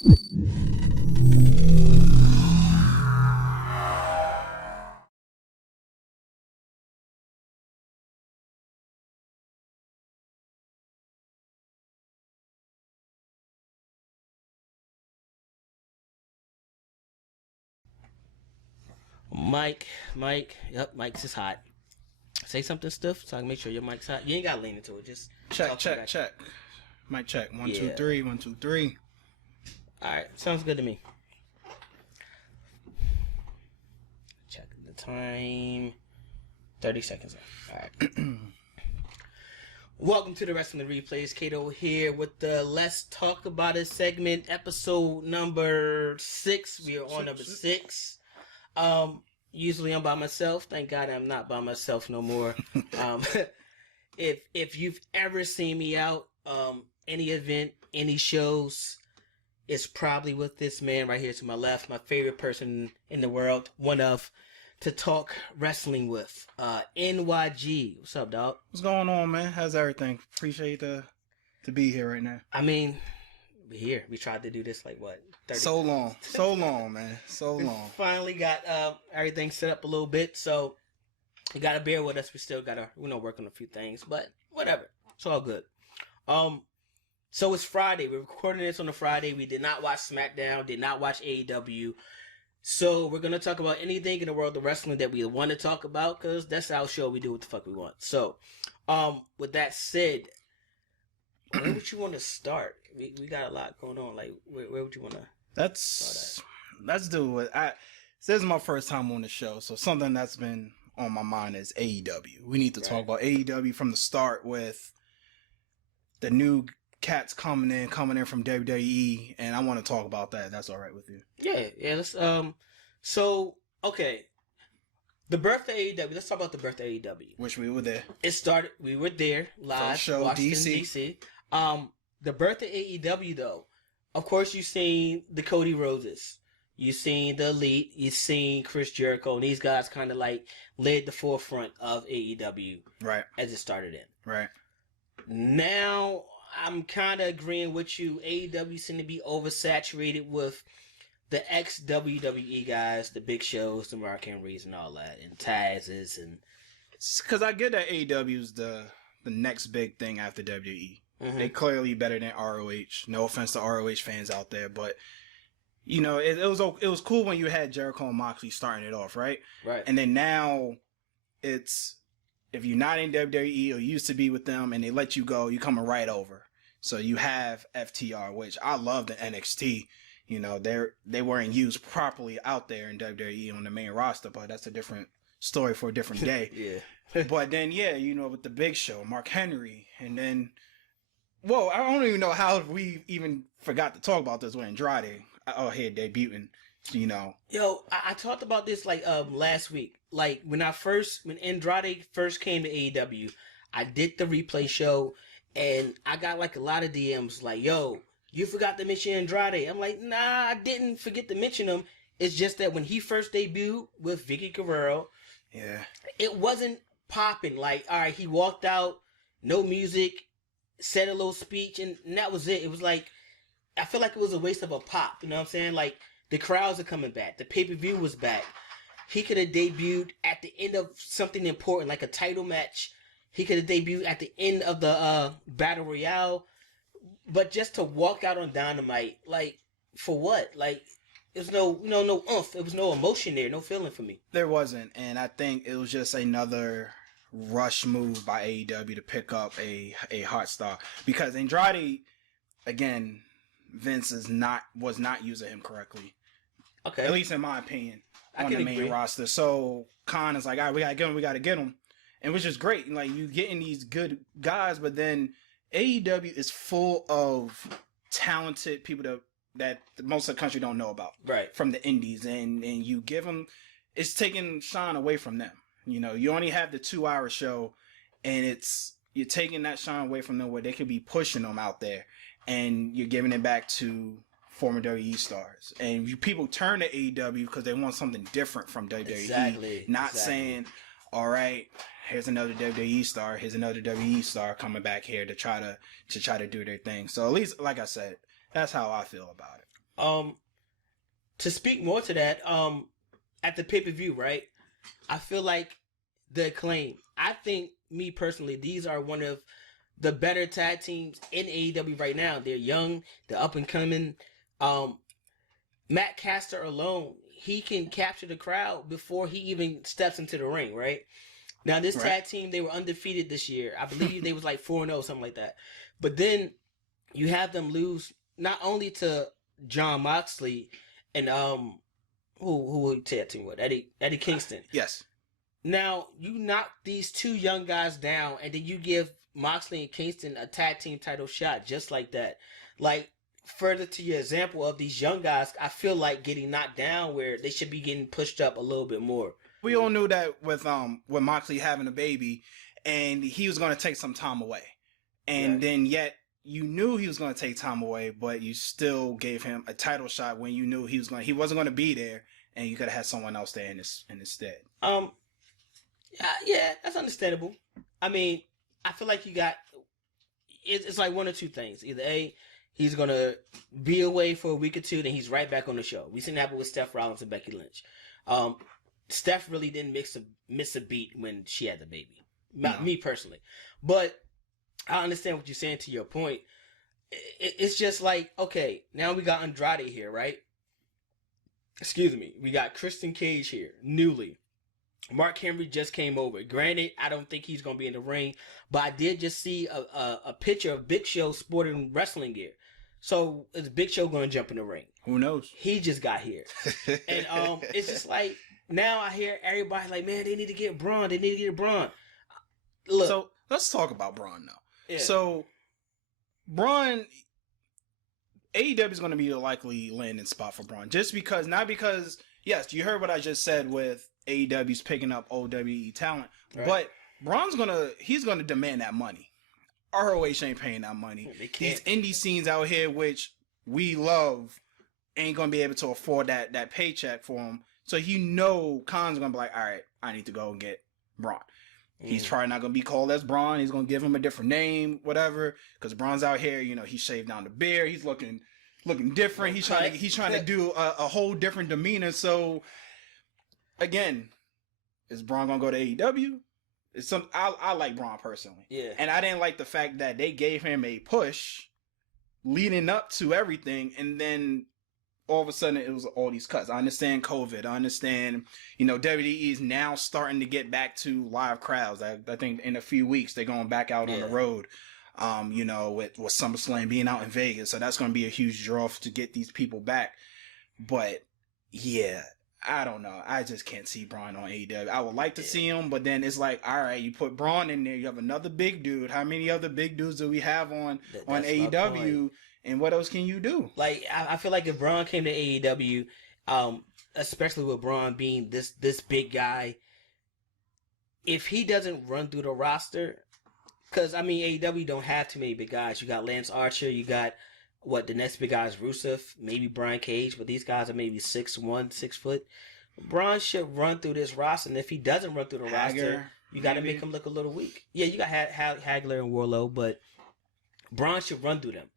Mike. Yep, Mike's is hot. Say something stiff so I can make sure your mic's hot. You ain't got to lean into it. Just check. Mic check. 1, 2, 3. 1, 2, 3. All right, sounds good to me. Checking the time. 30 seconds left. All right. Welcome to the Wrestling Replays. Cato here with the Let's Talk About It segment, episode number 6. We are on number 6. Usually I'm by myself. Thank God I'm not by myself no more. If you've ever seen me out, any event, any shows, it's probably with this man right here to my left, my favorite person in the world, one of, to talk wrestling with. NYG. What's up, dog? What's going on, man? How's everything? Appreciate to be here right now. I mean, we're here. We tried to do this like what? 30 so long, man. So long. Finally got everything set up a little bit, so you gotta bear with us. We still gotta, work on a few things, but whatever. It's all good. So it's Friday. We're recording this on a Friday. We did not watch SmackDown, did not watch AEW. So we're going to talk about anything in the world of wrestling that we want to talk about, because that's our show. We do what the fuck we want. So, with that said, where would you want to start? We got a lot going on. Like, where would you want to Let's do it. This is my first time on the show, so something that's been on my mind is AEW. We need to talk about AEW from the start with the new cats coming in from WWE, and I want to talk about that. That's all right with you? Yeah. Let's So okay, the birth of AEW. Let's talk about the birth of AEW. Which we were there. It started. We were there live. First show, Washington DC. The birth of AEW though. Of course, you've seen the Cody Rhodes. You've seen the Elite. You've seen Chris Jericho, and these guys kind of like led the forefront of AEW. Right. As it started in. Right. Now, I'm kind of agreeing with you. AEW seem to be oversaturated with the ex-WWE guys, the Big Shows, the Mark Henrys, and all that, and Taz's, and because I get that AEW is the next big thing after WWE. Mm-hmm. They clearly better than ROH. No offense to ROH fans out there, but it was cool when you had Jericho and Moxley starting it off, right? Right. And then now it's, if you're not in WWE or used to be with them and they let you go, you're coming right over. So you have FTR, which I love the NXT. They weren't used properly out there in WWE on the main roster, but that's a different story for a different day. Yeah. But then, with the Big Show, Mark Henry, and then, I don't even know how we even forgot to talk about this with Andrade. Here debuting, Yo, I talked about this like last week. Like when Andrade first came to AEW, I did the replay show, and I got like a lot of DMs like, "Yo, you forgot to mention Andrade." I'm like, "Nah, I didn't forget to mention him. It's just that when he first debuted with Vicky Guerrero, it wasn't popping. Like, all right, he walked out, no music, said a little speech, and that was it. It was like, I feel like it was a waste of a pop. You know what I'm saying? Like, the crowds are coming back. The pay-per-view was back. He could have debuted at the end of something important, like a title match. He could have debuted at the end of the Battle Royale. But just to walk out on Dynamite, like, for what? Like, there's no oomph. There was no emotion there, no feeling for me. There wasn't, and I think it was just another rush move by AEW to pick up a hot star. Because Andrade, again, Vince was not using him correctly. Okay. At least in my opinion, on the main roster. So Khan is like, all right, we gotta get him. And which is great. Like, you getting these good guys, but then AEW is full of talented people that most of the country don't know about. Right. From the indies. And you give them, it's taking shine away from them. You only have the 2-hour show, and you're taking that shine away from them where they could be pushing them out there, and you're giving it back to former WWE stars. And people turn to AEW because they want something different from WWE. Exactly. Not saying, all right, here's another WWE star, here's another WWE star coming back here to try to do their thing. So at least, like I said, that's how I feel about it. To speak more to that, at the pay-per-view, right? I feel like the Acclaim. I think, me personally, these are one of the better tag teams in AEW right now. They're young, they're up and coming. Matt Caster alone, he can capture the crowd before he even steps into the ring, right? Now, this tag team, they were undefeated this year. I believe they was like 4-0, something like that. But then you have them lose not only to John Moxley and who tag team with? Eddie Kingston. Yes. Now, you knock these two young guys down, and then you give Moxley and Kingston a tag team title shot just like that. Like, further to your example of these young guys, I feel like getting knocked down where they should be getting pushed up a little bit more. We all knew that with Moxley having a baby, and he was going to take some time away. And then yet, you knew he was going to take time away, but you still gave him a title shot when you knew he wasn't going to be there, and you could have had someone else there in his stead. Yeah, that's understandable. I mean, I feel like you got it's like one or two things. Either A, he's gonna be away for a week or two, then he's right back on the show. We seen that happen with Steph Rollins and Becky Lynch. Steph really didn't miss a beat when she had the baby. Not me personally, but I understand what you're saying. To your point, it's just like, okay, now we got Andrade here, right? Excuse me, we got Christian Cage here, newly. Mark Henry just came over. Granted, I don't think he's going to be in the ring, but I did just see a picture of Big Show sporting wrestling gear. So is Big Show going to jump in the ring? Who knows? He just got here. And it's just like, now I hear everybody like, man, they need to get Braun. They need to get Braun. Look. So let's talk about Braun now. Yeah. So Braun, AEW is going to be the likely landing spot for Braun. Not because, yes, you heard what I just said with AEW's picking up OWE talent, but Braun's he's gonna demand that money. ROH ain't paying that money. These indie scenes out here, which we love, ain't gonna be able to afford that paycheck for him. So Khan's gonna be like, all right, I need to go and get Braun. He's probably not gonna be called as Braun. He's gonna give him a different name, whatever. Because Braun's out here, he shaved down the beard. He's looking different. He's trying to do a whole different demeanor. So. Again, is Braun gonna go to AEW? I like Braun personally. Yeah. And I didn't like the fact that they gave him a push leading up to everything, and then all of a sudden it was all these cuts. I understand COVID. I understand, WWE is now starting to get back to live crowds. I think in a few weeks they're going back out on the road. With SummerSlam being out in Vegas. So that's gonna be a huge draw to get these people back. But yeah. I don't know. I just can't see Braun on AEW. I would like to see him, but then it's like, all right, you put Braun in there, you have another big dude. How many other big dudes do we have on AEW? And what else can you do? Like, I feel like if Braun came to AEW, especially with Braun being this big guy, if he doesn't run through the roster, because AEW don't have too many big guys. You got Lance Archer, you got the next big guy is Rusev, maybe Brian Cage, but these guys are maybe 6'1", 6 foot. Braun should run through this roster, and if he doesn't run through the roster, you got to make him look a little weak. Yeah, you got Hagler and Warlow, but Braun should run through them.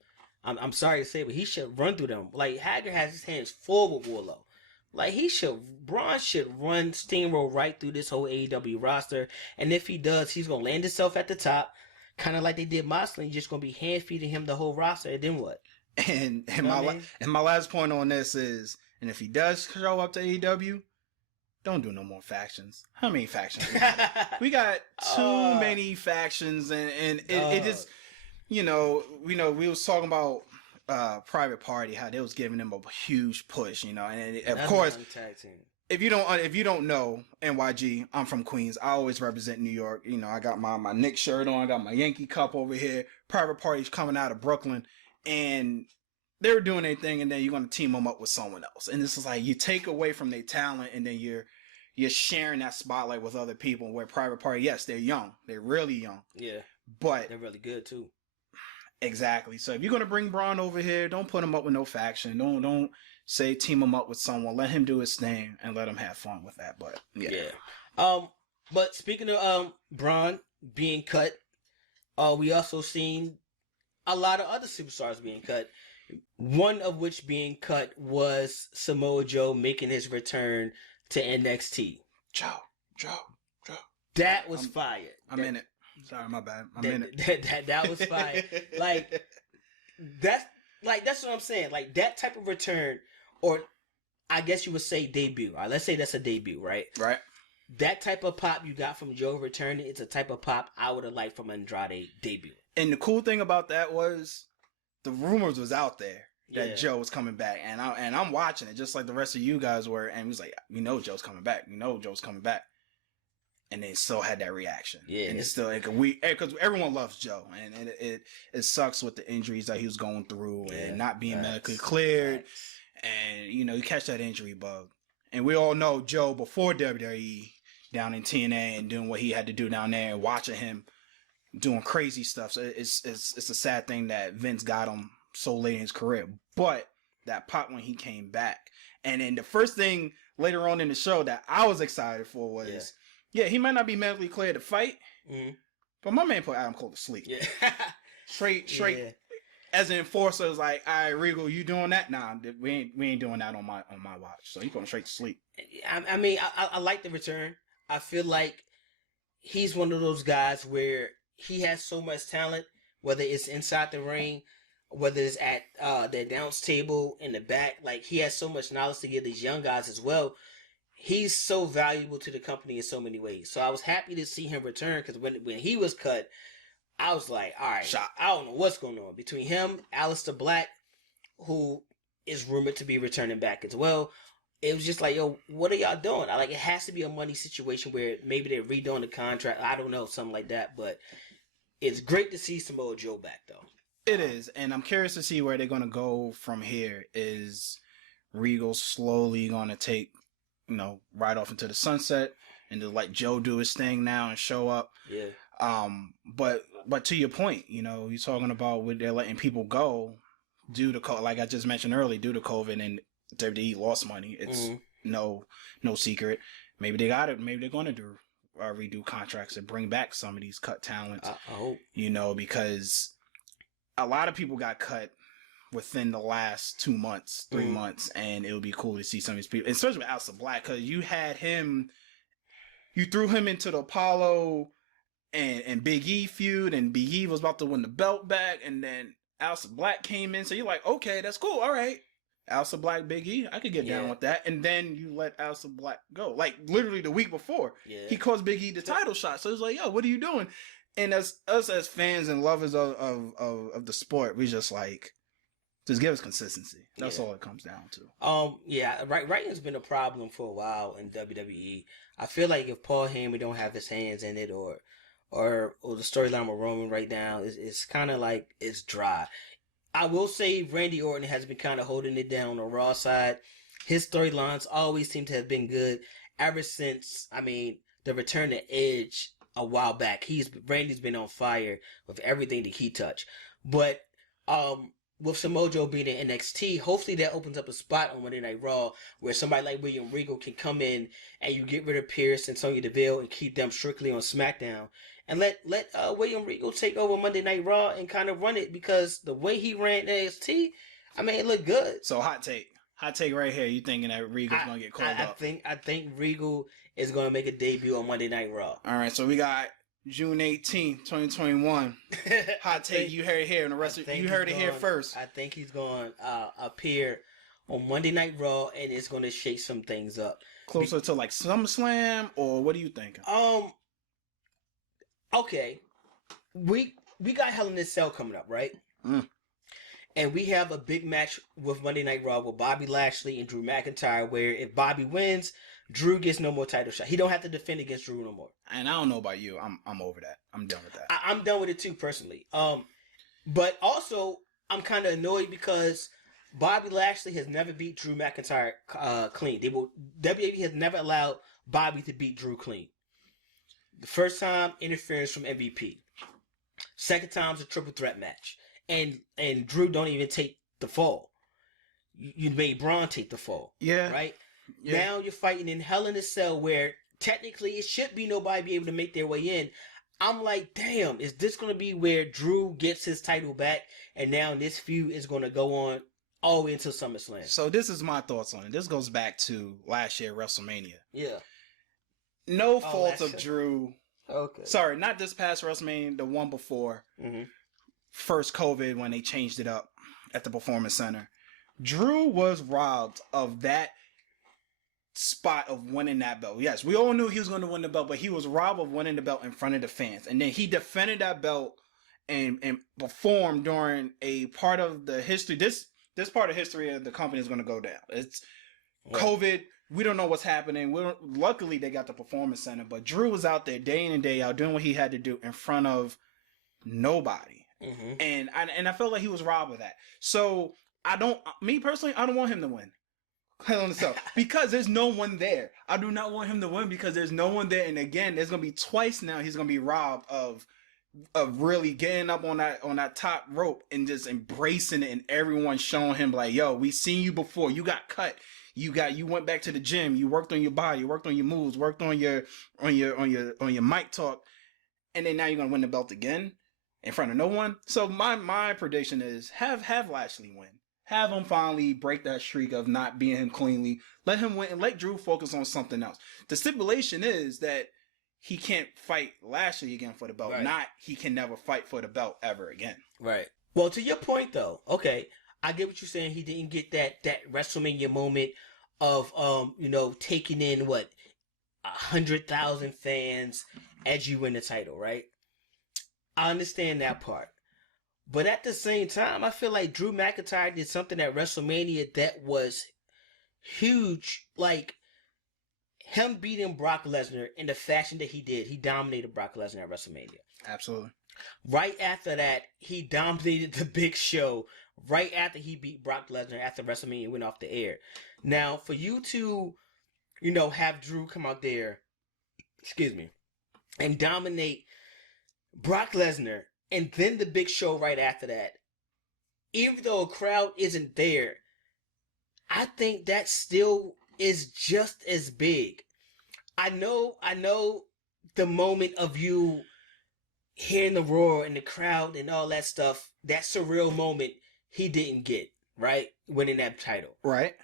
I'm sorry to say, but he should run through them. Like, Hagler has his hands full with Warlow. Like, Braun should run steamroll right through this whole AEW roster, and if he does, he's going to land himself at the top, kind of like they did Moxley. You're just going to be hand-feeding him the whole roster, and then what? And my last point on this is, and if he does show up to AEW, don't do no more factions. How many factions? We got too many factions, and it is, we was talking about Private Party, how they was giving them a huge push, and of course, if you don't know NYG, I'm from Queens. I always represent New York. I got my Knicks shirt on, I got my Yankee cup over here. Private Party's coming out of Brooklyn. And they were doing their thing, and then you're going to team them up with someone else. And this is like, you take away from their talent, and then you're sharing that spotlight with other people. Where Private Party, yes, they're young. They're really young. Yeah. But they're really good, too. Exactly. So if you're going to bring Braun over here, don't put him up with no faction. Don't say team him up with someone. Let him do his thing, and let him have fun with that. But, yeah. But speaking of Braun being cut, we also seen a lot of other superstars being cut. One of which being cut was Samoa Joe making his return to NXT. Joe. That was fire. I'm in it. Sorry, my bad. I'm in it. That was fire. That's what I'm saying. Like that type of return, or I guess you would say debut. All right, let's say that's a debut, right? Right. That type of pop you got from Joe returning, it's a type of pop I would have liked from Andrade debut. And the cool thing about that was the rumors was out there that Joe was coming back, and I'm watching it just like the rest of you guys were, and it was like, we know Joe's coming back. And they still had that reaction. Yeah. And it's still, because everyone loves Joe. And it sucks with the injuries that he was going through and not being medically cleared. And, you catch that injury bug. And we all know Joe before WWE down in TNA and doing what he had to do down there and watching him doing crazy stuff. So it's a sad thing that Vince got him so late in his career. But that pop when he came back. And then the first thing later on in the show that I was excited for was... Yeah, he might not be medically cleared to fight, but my man put Adam Cole to sleep. Yeah. straight. Yeah. As an enforcer, was like, all right, Regal, you doing that? Nah, we ain't doing that on my watch. So he's going straight to sleep. I mean, I like the return. I feel like he's one of those guys where he has so much talent, whether it's inside the ring, whether it's at the announce table in the back. Like, he has so much knowledge to give these young guys as well. He's so valuable to the company in so many ways. So I was happy to see him return, because when he was cut, I was like, all right, I don't know what's going on. Between him, Aleister Black, who is rumored to be returning back as well, it was just like, yo, what are y'all doing? It has to be a money situation where maybe they're redoing the contract. I don't know, something like that. But it's great to see Samoa Joe back, though. It is. And I'm curious to see where they're going to go from here. Is Regal slowly going to take, right off into the sunset and to let Joe do his thing now and show up? Yeah. But to your point, you're talking about where they're letting people go due to like I just mentioned earlier, due to COVID, and WWE lost money. It's no secret. Maybe they got it. Maybe they're going to do redo contracts and bring back some of these cut talents. I hope. Because a lot of people got cut within the last 2 months, 3 months, and it would be cool to see some of these people, especially with Aleister Black, because you threw him into the Apollo and Big E feud, and Big E was about to win the belt back, and then Aleister Black came in, so you're like, okay, that's cool, all right. Aleister Black, Big E, I could get down with that, and then you let Aleister Black go. Like, literally the week before, he caused Big E the title shot, so it's like, yo, what are you doing? And as us as fans and lovers of the sport, we just like, just give us consistency. That's all it comes down to. Writing's been a problem for a while in WWE. I feel like if Paul Heyman don't have his hands in it, or the storyline with Roman right now, it's kind of like it's dry. I will say Randy Orton has been kind of holding it down on the Raw side. His storylines always seem to have been good ever since, the return to Edge a while back. Randy's been on fire with everything that he touched. But with Samoa Joe being in NXT, hopefully that opens up a spot on Monday Night Raw where somebody like William Regal can come in and you get rid of Pierce and Sonya Deville and keep them strictly on SmackDown. And let William Regal take over Monday Night Raw and kind of run it, because the way he ran NXT, it looked good. So hot take right here. You thinking that Regal's going to get called up? I think Regal is going to make a debut on Monday Night Raw. All right, so we got June 18th, 2021. Hot take, you heard it here, and the rest of you heard it here first. I think he's going to appear on Monday Night Raw, and it's going to shake some things up. Closer to like SummerSlam, or what are you thinking? Okay, we got Hell in a Cell coming up, right? And we have a big match with Monday Night Raw with Bobby Lashley and Drew McIntyre, where if Bobby wins, Drew gets no more title shot. He don't have to defend against Drew no more. And I don't know about you. I'm over that. I'm done with that. I'm done with it too, personally. But also, I'm kind of annoyed because Bobby Lashley has never beat Drew McIntyre clean. WWE has never allowed Bobby to beat Drew clean. The first time, interference from MVP. Second time's a triple threat match. And Drew don't even take the fall. You made Braun take the fall. Yeah. Right? Yeah. Now you're fighting in Hell in a Cell where technically it should be nobody be able to make their way in. I'm like, damn, is this going to be where Drew gets his title back, and now this feud is going to go on all the way until SummerSlam? So this is my thoughts on it. This goes back to last year WrestleMania. Yeah. No fault of Drew. Okay. Sorry, not this past WrestleMania, the one before. Mm-hmm. First COVID when they changed it up at the Performance Center. Drew was robbed of that spot of winning that belt. Yes, we all knew he was going to win the belt, but he was robbed of winning the belt in front of the fans. And then he defended that belt and performed during a part of the history. This part of history of the company is going to go down. It's COVID. We don't know what's happening. Luckily, they got the Performance Center, but Drew was out there day in and day out doing what he had to do in front of nobody. Mm-hmm. And I felt like he was robbed of that. So me personally, I don't want him to win. Because there's no one there. I do not want him to win because there's no one there. And again, there's gonna be twice now he's gonna be robbed of really getting up on that top rope and just embracing it, and everyone showing him like, yo, we seen you before. You got cut. You went back to the gym. You worked on your body. You worked on your moves. Worked on your mic talk, and then now you're gonna win the belt again in front of no one. So my prediction is have Lashley win. Have him finally break that streak of not being him cleanly. Let him win and let Drew focus on something else. The stipulation is that he can't fight Lashley again for the belt. Right. Not he can never fight for the belt ever again. Right. Well, to your point though, okay, I get what you're saying. He didn't get that WrestleMania moment of taking in 100,000 fans as you win the title, right? I understand that part. But at the same time, I feel like Drew McIntyre did something at WrestleMania that was huge. Like, him beating Brock Lesnar in the fashion that he did. He dominated Brock Lesnar at WrestleMania. Absolutely. Right after that, he dominated the Big Show. Right after he beat Brock Lesnar after WrestleMania went off the air. Now, for you to, have Drew come out there, and dominate Brock Lesnar, and then the Big Show right after that, even though a crowd isn't there, I think that still is just as big. I know the moment of you hearing the roar and the crowd and all that stuff, that surreal moment he didn't get, right? Winning that title. Right.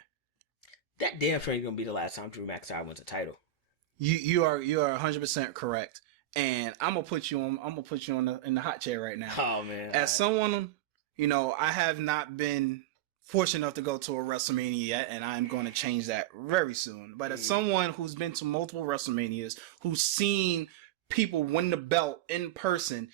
That damn sure ain't gonna be the last time Drew McIntyre wins a title. You are 100% correct. And I'm gonna put you on in the hot chair right now. Oh man! As someone, I have not been fortunate enough to go to a WrestleMania yet, and I'm going to change that very soon. But as someone who's been to multiple WrestleManias, who's seen people win the belt in person,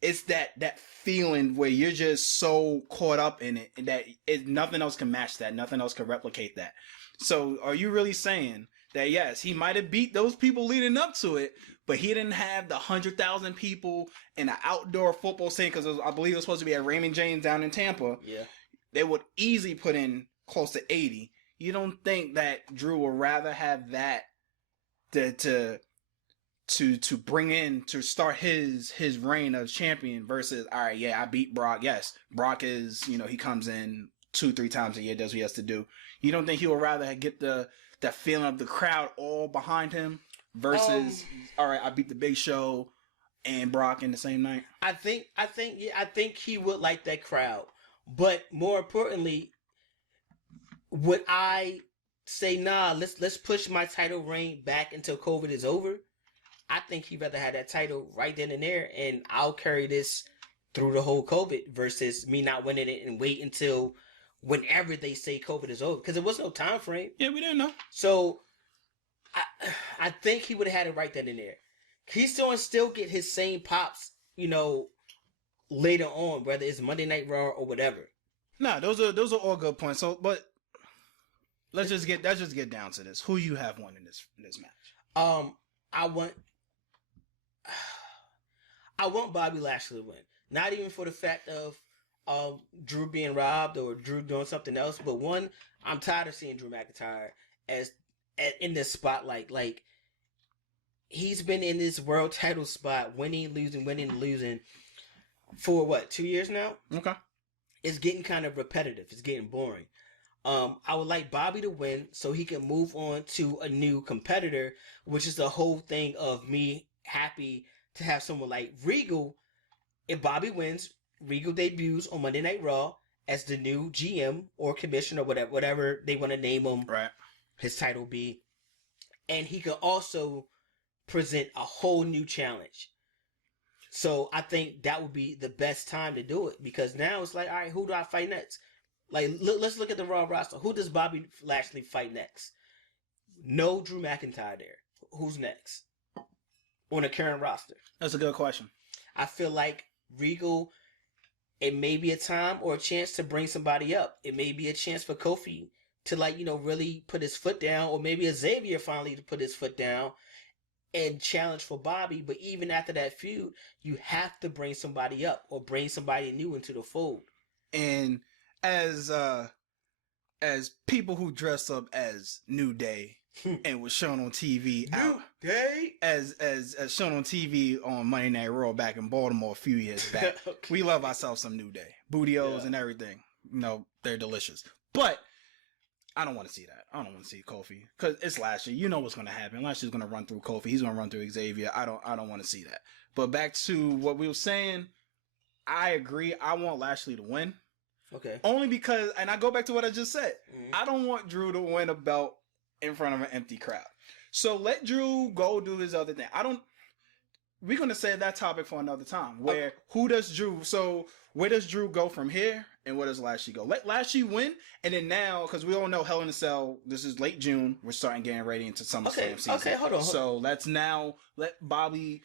it's that feeling where you're just so caught up in it that nothing else can match that, nothing else can replicate that. So, are you really saying that yes, he might have beat those people leading up to it, but he didn't have the 100,000 people in an outdoor football stadium, because I believe it was supposed to be at Raymond James down in Tampa. Yeah. They would easily put in close to 80. You don't think that Drew would rather have that to bring in, to start his reign of champion versus, all right, yeah, I beat Brock. Yes, Brock is, he comes in 2-3 times a year, does what he has to do. You don't think he would rather get that feeling of the crowd all behind him versus, all right, I beat the Big Show and Brock in the same night? I think he would like that crowd. But more importantly, would I say, nah, let's push my title reign back until COVID is over? I think he'd rather have that title right then and there, and I'll carry this through the whole COVID versus me not winning it and wait until whenever they say COVID is over, because there was no time frame. Yeah, we didn't know. So I think he would have had it right then and there. He's still get his same pops, later on, whether it's Monday Night Raw or whatever. Nah, those are all good points. So, but let's just get down to this. Who you have won in this match? I want Bobby Lashley to win. Not even for the fact of Drew being robbed or Drew doing something else, but one, I'm tired of seeing Drew McIntyre in this spotlight. Like, he's been in this world title spot, winning, losing for 2 years now? Okay. It's getting kind of repetitive. It's getting boring. I would like Bobby to win so he can move on to a new competitor, which is the whole thing of me happy to have someone like Regal. If Bobby wins, Regal debuts on Monday Night Raw as the new GM or commissioner, whatever they want to name him. Right. His title be, and he could also present a whole new challenge. So I think that would be the best time to do it, because now it's like, all right, who do I fight next? Like, let's look at the Raw roster. Who does Bobby Lashley fight next? No Drew McIntyre there. Who's next on the current roster? That's a good question. I feel like Regal, it may be a time or a chance to bring somebody up. It may be a chance for Kofi to, like, really put his foot down, or maybe a Xavier finally to put his foot down and challenge for Bobby. But even after that feud, you have to bring somebody up or bring somebody new into the fold. And as people who dress up as New Day and was shown on TV as shown on TV on Monday Night Raw back in Baltimore a few years back. Okay. We love ourselves some New Day. Bootios and everything. They're delicious. But I don't want to see that. I don't want to see Kofi, because it's Lashley. You know what's going to happen. Lashley's going to run through Kofi. He's going to run through Xavier. I don't want to see that. But back to what we were saying, I agree. I want Lashley to win. Okay. Only because, and I go back to what I just said. Mm-hmm. I don't want Drew to win a belt in front of an empty crowd. So let Drew go do his other thing. We're going to save that topic for another time. Where where does Drew go from here, and where does Lashley go? Let Lashley win, and then now, because we all know Hell in a Cell, this is late June, we're starting getting ready into SummerSlam season. Okay, hold on. So let's now let Bobby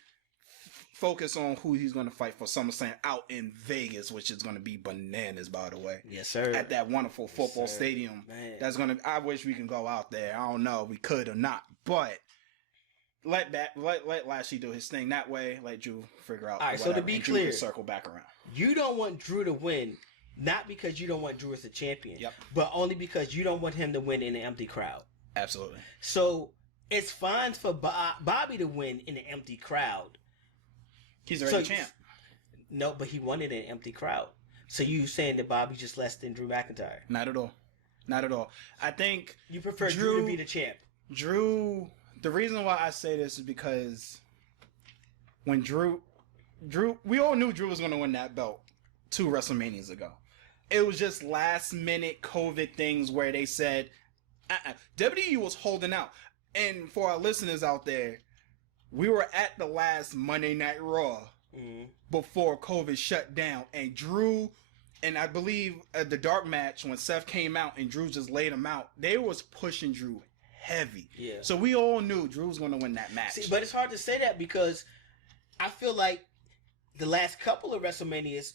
focus on who he's going to fight for SummerSlam out in Vegas, which is going to be bananas, by the way. Yes, sir. At that wonderful football stadium. Man. I wish we can go out there. I don't know if we could or not, but let Lashley do his thing that way. Let Drew figure out. All right, so to be clear, circle back around. You don't want Drew to win, not because you don't want Drew as a champion, yep, but only because you don't want him to win in an empty crowd. Absolutely. So it's fine for Bobby to win in an empty crowd. He's already champ. No, but he won it in an empty crowd. So you saying that Bobby's just less than Drew McIntyre? Not at all. Not at all. I think you prefer Drew to be the champ. Drew. The reason why I say this is because when Drew, we all knew Drew was going to win that belt 2 WrestleManias ago. It was just last minute COVID things where they said, WWE was holding out. And for our listeners out there, we were at the last Monday Night Raw before COVID shut down, and Drew, and I believe the dark match when Seth came out and Drew just laid him out, they was pushing Drew heavy. Yeah. So we all knew Drew was going to win that match. See, but it's hard to say that because I feel like the last couple of WrestleManias,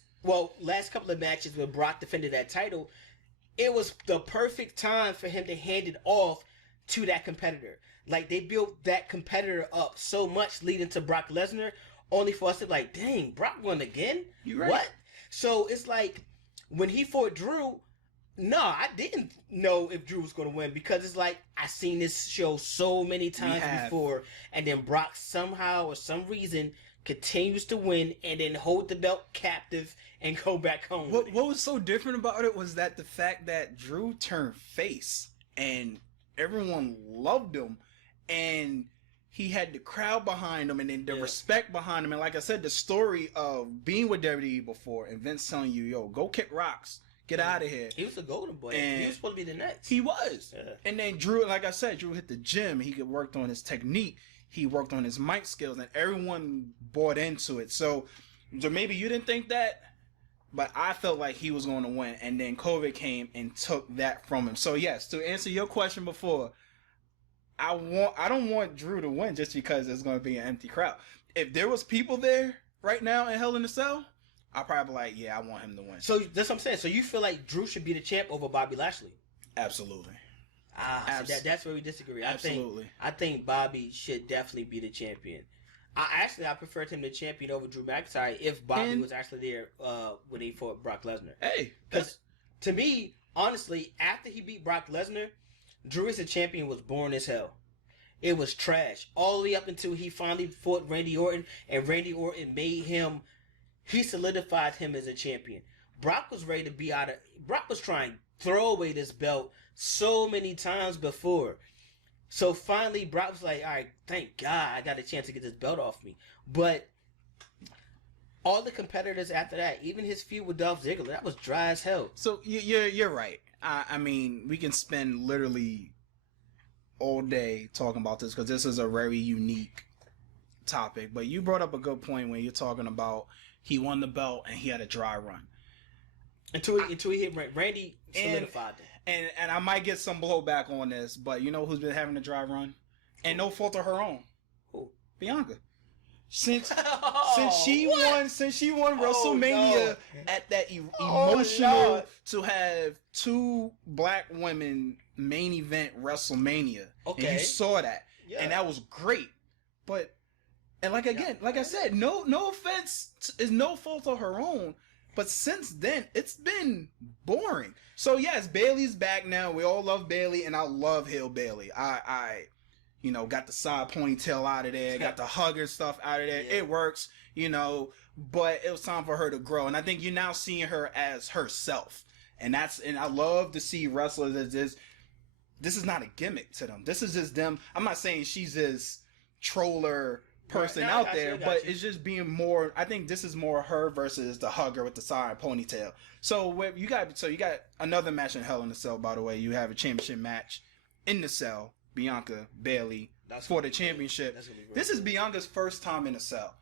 last couple of matches when Brock defended that title, it was the perfect time for him to hand it off to that competitor. Like, they built that competitor up so much leading to Brock Lesnar, only for us to be like, dang, Brock won again? You right. What? So it's like, when he fought Drew, no, I didn't know if Drew was going to win, because it's like, I seen this show so many times before, and then Brock somehow or some reason continues to win and then hold the belt captive and go back home. What was so different about it was that the fact that Drew turned face and everyone loved him, and he had the crowd behind him, and then the respect behind him. And like I said, the story of being with WWE before and Vince telling you, yo, go kick rocks, get out of here. He was the golden boy. And he was supposed to be the next. He was. Yeah. And then Drew, like I said, Drew hit the gym. He worked on his technique. He worked on his mic skills, and everyone bought into it. So maybe you didn't think that, but I felt like he was going to win. And then COVID came and took that from him. So yes, to answer your question before, I don't want Drew to win just because there's going to be an empty crowd. If there was people there right now in Hell in a Cell, I'd probably be like, yeah, I want him to win. So that's what I'm saying. So you feel like Drew should be the champ over Bobby Lashley? Absolutely. So that's where we disagree. Absolutely. I think Bobby should definitely be the champion. I preferred him to champion over Drew McIntyre if Bobby was actually there when he fought Brock Lesnar. Hey, because to me, honestly, after he beat Brock Lesnar, Drew as a champion was boring as hell. It was trash all the way up until he finally fought Randy Orton, and Randy Orton he solidified him as a champion. Brock was ready to be out of. Brock was trying to throw away this belt so many times before. So finally, Brock was like, all right, thank God I got a chance to get this belt off me. But all the competitors after that, even his feud with Dolph Ziggler, that was dry as hell. So you're right. I mean, we can spend literally all day talking about this because this is a very unique topic. But you brought up a good point when you're talking about he won the belt and he had a dry run Until he hit Randy solidified it. And I might get some blowback on this, but you know who's been having a dry run? And no fault of her own. Who? Bianca. Since she what? won WrestleMania no. at that Oh, emotional Lord. to have two black women main event WrestleMania. Okay. And you saw that. Yeah. And that was great. But and like I said, no offense, is no fault of her own. But since then, it's been boring. So yes, Bayley's back now. We all love Bayley, and I love Hill Bayley. I got the side ponytail out of there, got the hugger stuff out of there. Yeah. It works, but it was time for her to grow. And I think you're now seeing her as herself. And I love to see wrestlers as this. This is not a gimmick to them. This is just them. I'm not saying she's this troller person out there, but it's just being more. I think this is more her versus the hugger with the side ponytail. So you got another match in Hell in a Cell. By the way, you have a championship match in the Cell. Bianca Bayley for the championship. This is Bianca's first time in a cell.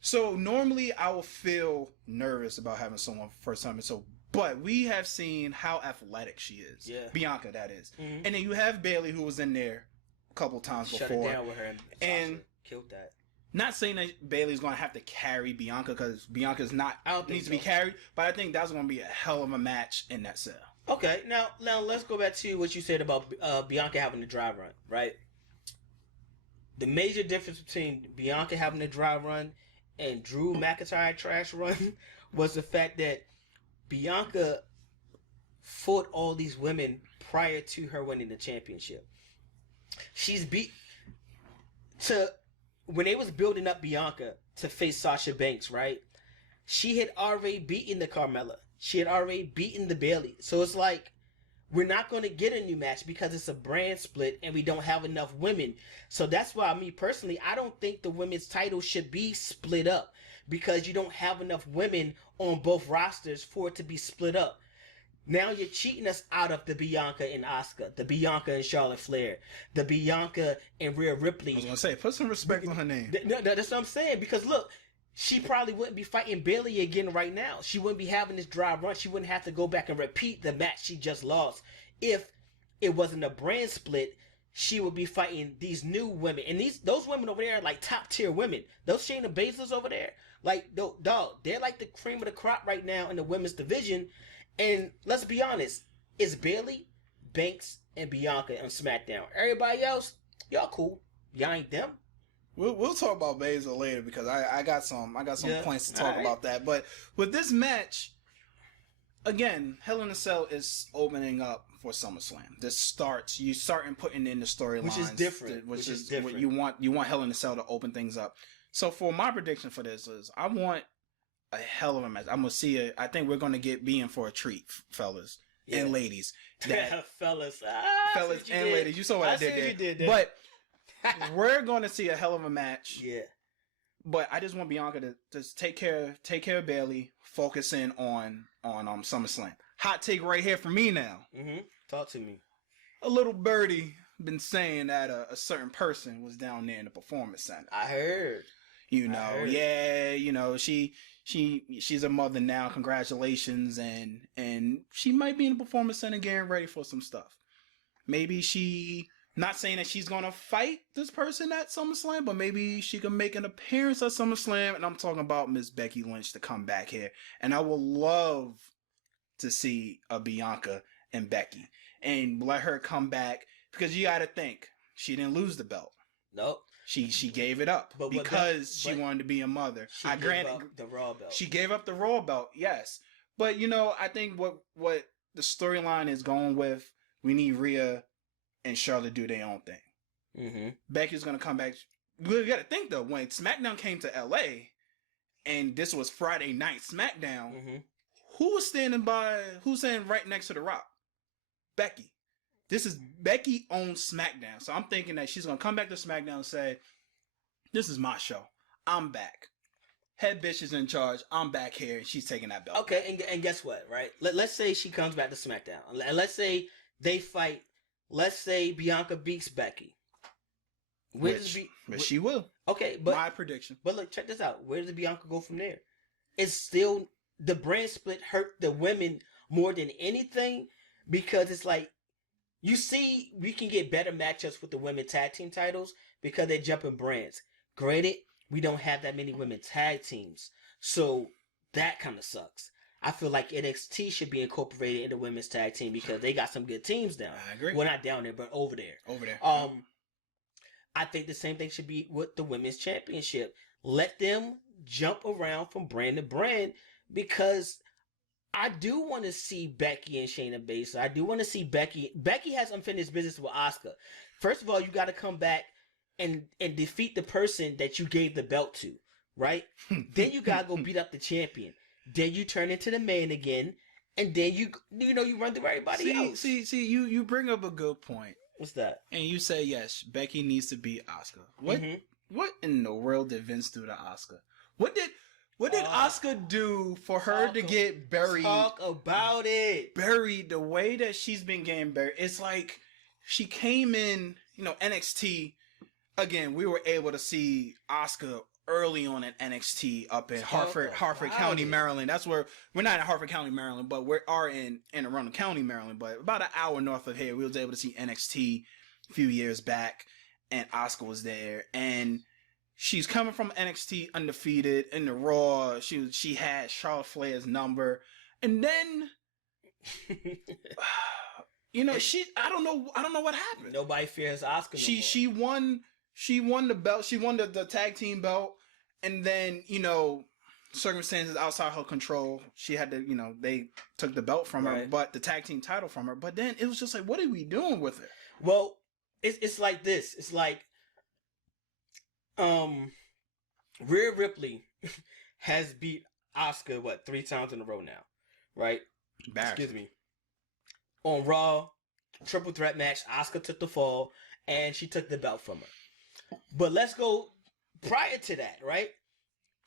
So normally I will feel nervous about having someone first time in a cell, but we have seen how athletic she is. Yeah. Bianca, that is. Mm-hmm. And then you have Bayley, who was in there a couple times before. Shut it down with her and killed that. Not saying that Bayley's going to have to carry Bianca because Bianca's needs to be carried, but I think that's going to be a hell of a match in that cell. Okay, now let's go back to what you said about Bianca having a dry run, right? The major difference between Bianca having a dry run and Drew McIntyre trash run was the fact that Bianca fought all these women prior to her winning the championship. She's when they was building up Bianca to face Sasha Banks, right? She had already beaten the Carmella. She had already beaten the Bayley. So it's like, we're not going to get a new match because it's a brand split and we don't have enough women. So that's why, me personally, I don't think the women's title should be split up because you don't have enough women on both rosters for it to be split up. Now you're cheating us out of the Bianca and Asuka, the Bianca and Charlotte Flair, the Bianca and Rhea Ripley. I was going to say, put some respect on her name. No, that's what I'm saying, because look, she probably wouldn't be fighting Bayley again right now. She wouldn't be having this dry run. She wouldn't have to go back and repeat the match she just lost. If it wasn't a brand split, she would be fighting these new women. And those women over there are like top tier women. Those Shayna Baszlers over there, like, dog, they're like the cream of the crop right now in the women's division. And let's be honest, it's Bayley, Banks, and Bianca on SmackDown. Everybody else, y'all cool. Y'all ain't them. We'll talk about Baszler later because I got some points to talk about that. But with this match, again, Hell in a Cell is opening up for SummerSlam. You starting putting in the storylines, which is different. Which is different. What you want Hell in a Cell to open things up. So for my prediction for this is I want a hell of a match. I'm gonna see I think we're gonna be in for a treat, fellas and ladies. Fellas and ladies. You saw what I did there. But we're going to see a hell of a match. Yeah. But I just want Bianca to just take care of Bayley, focus in on SummerSlam. Hot take right here for me now. Mm-hmm. Talk to me. A little birdie been saying that a certain person was down there in the Performance Center. I heard. She's a mother now. Congratulations, and she might be in the Performance Center getting ready for some stuff. Maybe she. Not saying that she's going to fight this person at SummerSlam, but maybe she can make an appearance at SummerSlam. And I'm talking about Miss Becky Lynch to come back here. And I would love to see a Bianca and Becky and let her come back because you got to think she didn't lose the belt. Nope. She gave it up because she wanted to be a mother. She gave up the Raw belt. She gave up the Raw belt, yes. But, I think what the storyline is going with, we need Rhea and Charlotte do their own thing. Mm-hmm. Becky's gonna come back. We gotta think though, when SmackDown came to LA, and this was Friday night SmackDown, who was standing right next to The Rock? Becky. This is Becky owns SmackDown, so I'm thinking that she's gonna come back to SmackDown and say, "This is my show. I'm back. head bitch is in charge. I'm back here, and she's taking that belt. Okay, and guess what, right? Let's say she comes back to SmackDown. Let's say they fight. Let's say Bianca beats Becky. Which she will. Okay, but my prediction. But look, check this out. Where does Bianca go from there? It's still the brand split hurt the women more than anything because it's like you see we can get better matchups with the women tag team titles because they're jumping brands. Granted, we don't have that many women tag teams, so that kind of sucks. I feel like NXT should be incorporated in the women's tag team because they got some good teams down. I agree. Well, not down there, but over there. Over there. I think the same thing should be with the women's championship. Let them jump around from brand to brand because I do want to see Becky and Shayna Baszler. I do want to see Becky. Becky has unfinished business with Asuka. First of all, you got to come back and defeat the person that you gave the belt to, right? Then you got to go beat up the champion. Then you turn into the man again, and then you run through everybody else. See, you bring up a good point. What's that? And you say yes, Becky needs to beat Asuka. What in the world did Vince do to Asuka? What did Asuka do for her to get buried? Talk about it. Buried the way that she's been getting buried. It's like she came in, NXT. Again, we were able to see Asuka early on in NXT up in Hartford County, Maryland. That's where we're not in Hartford County, Maryland, but we are in Arundel County, Maryland. But about an hour north of here, we was able to see NXT a few years back, and Asuka was there. And she's coming from NXT undefeated in the Raw. She had Charlotte Flair's number, and then I don't know what happened. Nobody fears Asuka. She won the belt. She won the tag team belt. And then, circumstances outside her control, she had to, they took the belt from her, but the tag team title from her. But then it was just like, what are we doing with it? Well, it's like this. It's like, Rhea Ripley has beat Asuka, 3 times in a row now, right? Excuse me. On Raw, triple threat match, Asuka took the fall, and she took the belt from her. But let's go prior to that, right?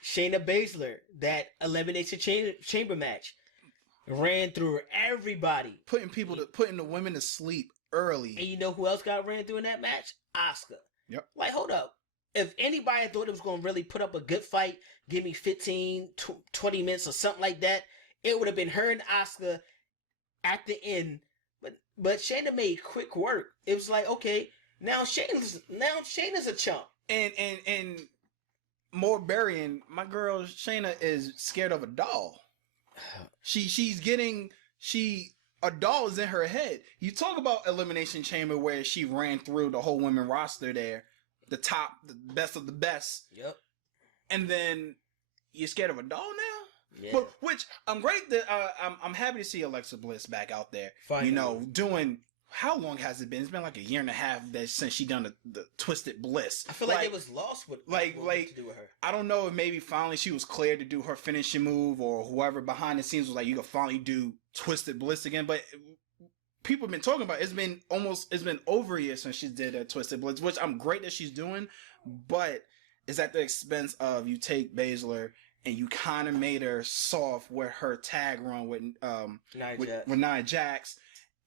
Shayna Baszler, that Elimination Chamber match, ran through everybody. Putting the women to sleep early. And you know who else got ran through in that match? Asuka. Yep. Like, hold up. If anybody thought it was going to really put up a good fight, give me 15, 20 minutes or something like that, it would have been her and Asuka at the end. But Shayna made quick work. It was like, okay, now Shayna's a chump. And more burying, my girl Shayna is scared of a doll. A doll is in her head. You talk about Elimination Chamber where she ran through the whole women roster there, the best of the best. Yep. And then you're scared of a doll now? Yeah. But which I'm great that I'm happy to see Alexa Bliss back out there. Finally. Doing. How long has it been? It's been like a year and a half since she done the Twisted Bliss. I feel like it was lost with what to do with her. I don't know if maybe finally she was cleared to do her finishing move, or whoever behind the scenes was like, you can finally do Twisted Bliss again. But people have been talking about it's been over a year since she did a Twisted Bliss, which I'm great that she's doing, but it's at the expense of you take Baszler and you kind of made her soft with her tag run with Nia Jax.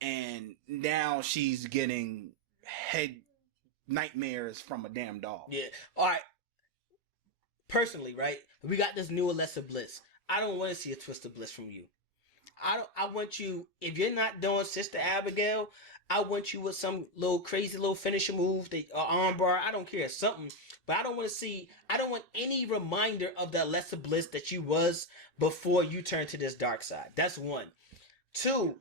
And now she's getting head nightmares from a damn doll. Yeah. All right. Personally, right? We got this new Alexa Bliss. I don't want to see a Twisted Bliss from you. I want you, if you're not doing Sister Abigail, I want you with some little crazy little finisher move, arm bar. I don't care, something. But I don't want any reminder of the Alexa Bliss that you was before you turned to this dark side. That's one. 2,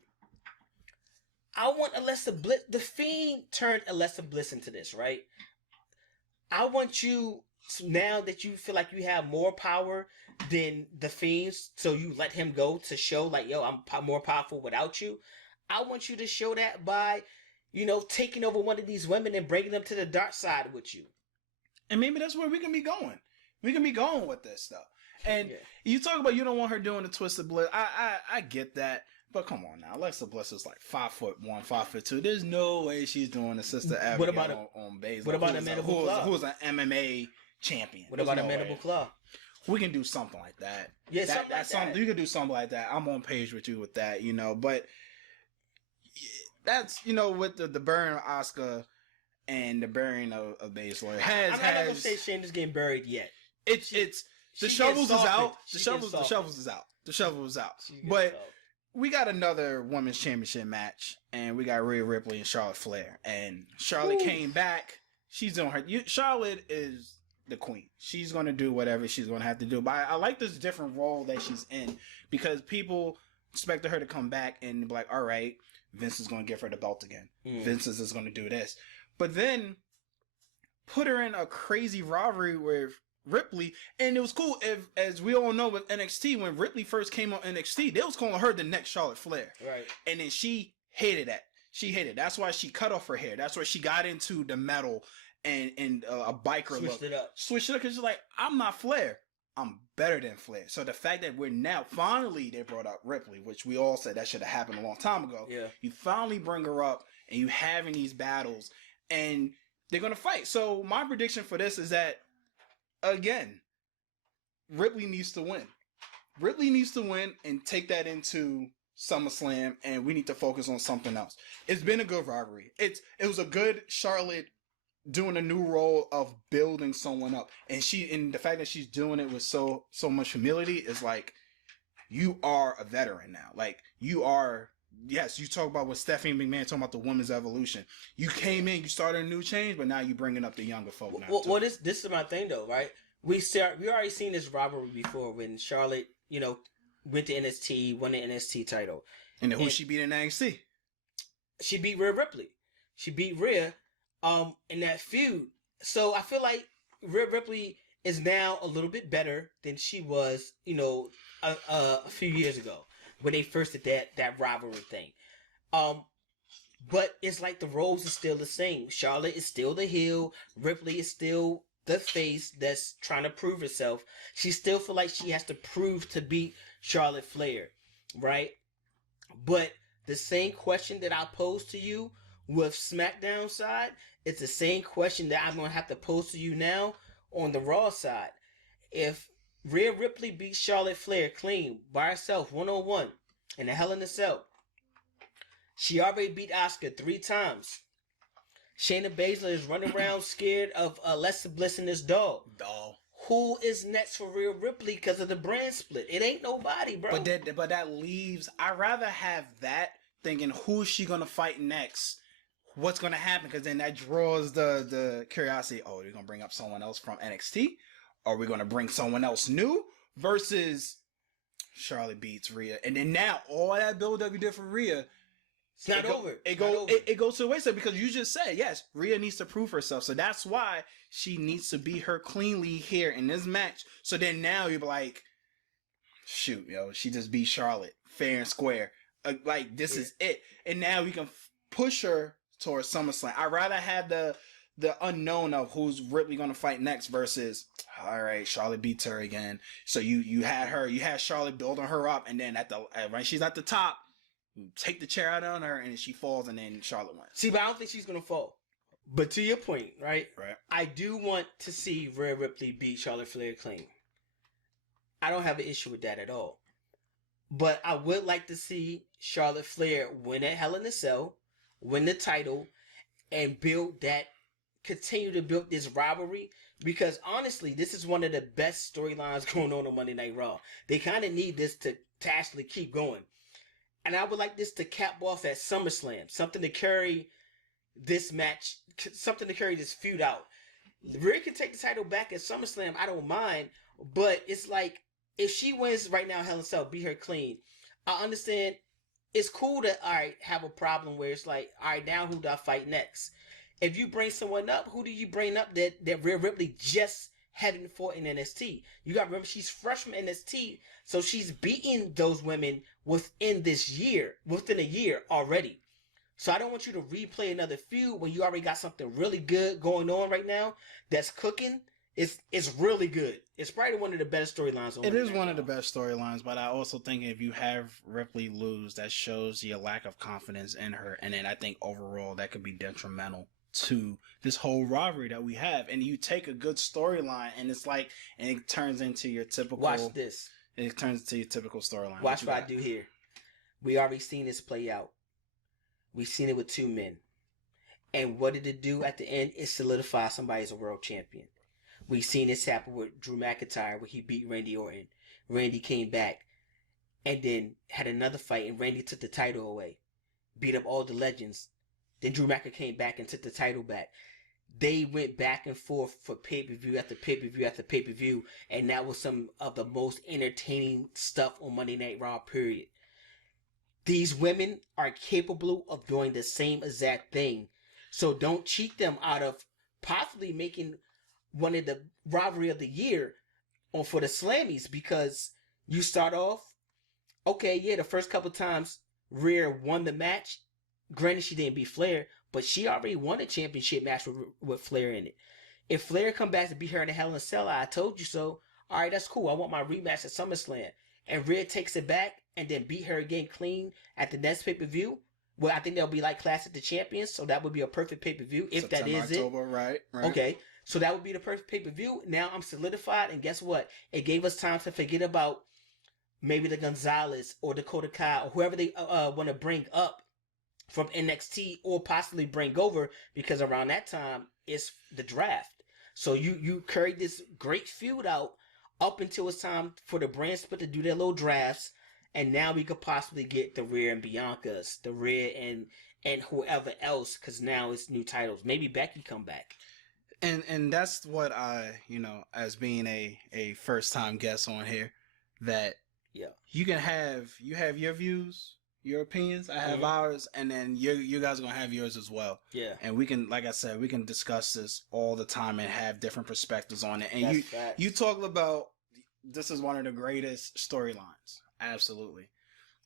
I want Alexa Bliss. The Fiend turned Alexa Bliss into this, right? I want you, now that you feel like you have more power than the Fiend, so you let him go to show like, yo, I'm more powerful without you. I want you to show that by, taking over one of these women and bringing them to the dark side with you. And maybe that's where we can be going. We can be going with this stuff. And you talk about you don't want her doing the Twisted Bliss. I get that. But come on now, Alexa Bliss is like 5'1", 5'2". There's no way she's doing the Sister Abigail on Baszler. What about a Mandible Claw? Who's an MMA champion? What about a Mandible Claw? we can do something like that. Yeah, that. You can do something like that. I'm on page with you with that, but that's, with the burn of Asuka and the burying of Baszler I'm not gonna say Shayna's getting buried yet. It's the shovels is out. The shovels is out. The shovel is out. But we got another women's championship match, and we got Rhea Ripley and Charlotte Flair. And Charlotte came back. She's doing her. Charlotte is the queen. She's going to do whatever she's going to have to do. But I like this different role that she's in, because people expected her to come back and be like, all right, Vince is going to give her the belt again. Vince is going to do this. But then put her in a crazy rivalry with Ripley, and it was cool. As we all know with NXT, when Ripley first came on NXT, they was calling her the next Charlotte Flair. Right. And then she hated that. She hated it. That's why she cut off her hair. That's why she got into the metal and a biker look. Switched it up because she's like, I'm not Flair. I'm better than Flair. So the fact that we're now, finally, they brought up Ripley, which we all said that should have happened a long time ago. Yeah. You finally bring her up, and you having these battles, and they're going to fight. So my prediction for this is that, again, Ripley needs to win. Ripley needs to win and take that into SummerSlam, and we need to focus on something else. It's been a good rivalry. It was a good Charlotte doing a new role of building someone up, and the fact that she's doing it with so much humility is like, you are a veteran now. Like, you are. Yes, you talk about what Stephanie McMahon talking about, the women's evolution. You came in, you started a new change, but now you're bringing up the younger folk now. Well, this is my thing though, right? We already seen this rivalry before when Charlotte, went to NXT, won the NXT title. And then who she beat in NXT? She beat Rhea Ripley. She beat Rhea in that feud. So I feel like Rhea Ripley is now a little bit better than she was, a few years ago when they first did that rivalry thing. But it's like the roles are still the same. Charlotte is still the heel. Ripley is still the face that's trying to prove herself. She still feel like she has to prove to beat Charlotte Flair, right? But the same question that I posed to you with SmackDown side, it's the same question that I'm going to have to pose to you now on the Raw side. If Rhea Ripley beats Charlotte Flair clean by herself, 1-on-1, in a Hell in a Cell, she already beat Asuka 3 times. Shayna Baszler is running around scared of Alexa Bliss and this dog. Who is next for Rhea Ripley because of the brand split? It ain't nobody, bro. But that leaves. I'd rather have that thinking who's she gonna fight next. What's gonna happen? Because then that draws the curiosity. Oh, are we gonna bring up someone else from NXT? Are we gonna bring someone else new? Versus Charlotte beats Rhea, and then now all that build up you did for Rhea. It's not over. It goes to the wayside because you just said, yes, Rhea needs to prove herself. So that's why she needs to beat her cleanly here in this match. So then now you're like, shoot, she just beat Charlotte fair and square. This is it. And now we can push her towards SummerSlam. I'd rather have the unknown of who's Ripley going to fight next versus, all right, Charlotte beats her again. So you had Charlotte building her up, and then when she's at the top, you take the chair out on her, and she falls, and then Charlotte wins. See, but I don't think she's going to fall. But to your point, right? Right. I do want to see Rhea Ripley beat Charlotte Flair clean. I don't have an issue with that at all. But I would like to see Charlotte Flair win at Hell in a Cell, win the title, and continue to build this rivalry. Because honestly, this is one of the best storylines going on Monday Night Raw. They kind of need this to actually keep going. And I would like this to cap off at SummerSlam. Something to carry this match, something to carry this feud out. Rhea can take the title back at SummerSlam, I don't mind. But it's like, if she wins right now, Hell in a Cell, beat her clean, I understand. It's cool to, have a problem where it's like, now who do I fight next? If you bring someone up, who do you bring up that Rhea Ripley just haven't fought in NXT? You got to remember, she's fresh from NXT, so she's beaten those women within a year already. So I don't want you to replay another feud when you already got something really good going on right now that's cooking. It's really good. It's probably one of the best storylines on. It is one of the best storylines, but I also think if you have Ripley lose, that shows your lack of confidence in her, and then I think overall that could be detrimental to this whole rivalry that we have. And you take a good storyline, and it's like, and it turns into your typical. Watch this. It turns into your typical storyline. Watch what I do here. We already seen this play out. We've seen it with two men. And what did it do at the end? It solidified somebody as a world champion. We've seen this happen with Drew McIntyre where he beat Randy Orton. Randy came back and then had another fight, and Randy took the title away. Beat up all the legends. Then Drew McIntyre came back and took the title back. They went back and forth for pay-per-view after pay-per-view after pay-per-view, and that was some of the most entertaining stuff on Monday Night Raw, period. These women are capable of doing the same exact thing. So don't cheat them out of possibly making one of the rivalry of the year on for the Slammies, because you start off, okay, yeah, the first couple times Rhea won the match. Granted, she didn't beat Flair, but she already won a championship match with Flair in it. If Flair come back to beat her in a Hell in a Cell, I told you so. All right, that's cool. I want my rematch at SummerSlam. And Rhea takes it back and then beat her again clean at the next pay-per-view. Well, I think that'll be like Clash of the Champions, so that would be a perfect pay-per-view if September, that is October, it. Right. Okay, so that would be the perfect pay-per-view. Now I'm solidified, and guess what? It gave us time to forget about maybe the Gonzalez or Dakota Kai or whoever they want to bring up from NXT or possibly bring over, because around that time it's the draft. So you carried this great feud out up until it's time for the brand split to do their little drafts, and now we could possibly get the Rhea and Bianca's, the Rhea and whoever else, because now it's new titles. Maybe Becky come back. And that's what I, as being a first time guest on here, that you have your views, your opinions, I have ours, and then you guys are gonna have yours as well. Yeah. And we can, like I said, we can discuss this all the time and have different perspectives on it. And you talk about, this is one of the greatest storylines. Absolutely.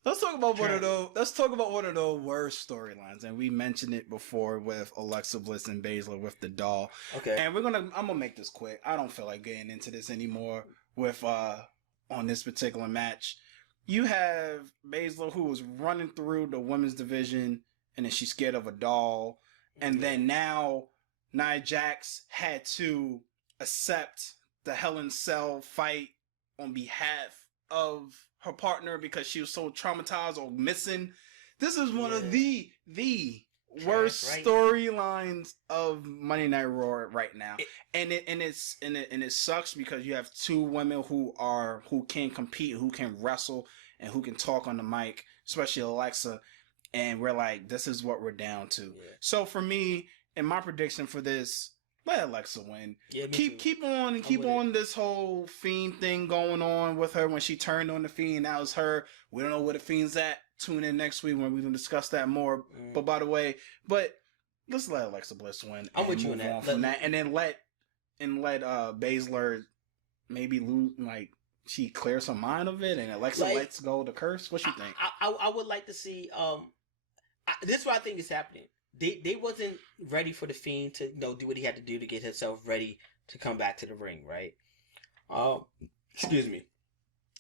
Let's talk about one of those. Let's talk about one of the worst storylines, and we mentioned it before with Alexa Bliss and Baszler with the doll. Okay. And I'm gonna make this quick. I don't feel like getting into this anymore with on this particular match. You have Baszler, who was running through the women's division, and then she's scared of a doll, and then now Nia Jax had to accept the Hell in a Cell fight on behalf of her partner because she was so traumatized or missing. This is one of the worst storylines of Monday Night Raw right now, and it sucks because you have two women who can compete, who can wrestle, and who can talk on the mic, especially Alexa. And we're like, this is what we're down to. Yeah. So for me, in my prediction for this, let Alexa win. Yeah, keep on this whole Fiend thing going on with her when she turned on the Fiend. That was her. We don't know where the Fiend's at. Tune in next week when we can discuss that more. But by the way, let's let Alexa Bliss win. I'm with you on that. And then let Baszler maybe lose, like she clears her mind of it, and Alexa lets go the curse. What you think? I would like to see. This is what I think is happening. They wasn't ready for the Fiend to do what he had to do to get himself ready to come back to the ring, right? Excuse me.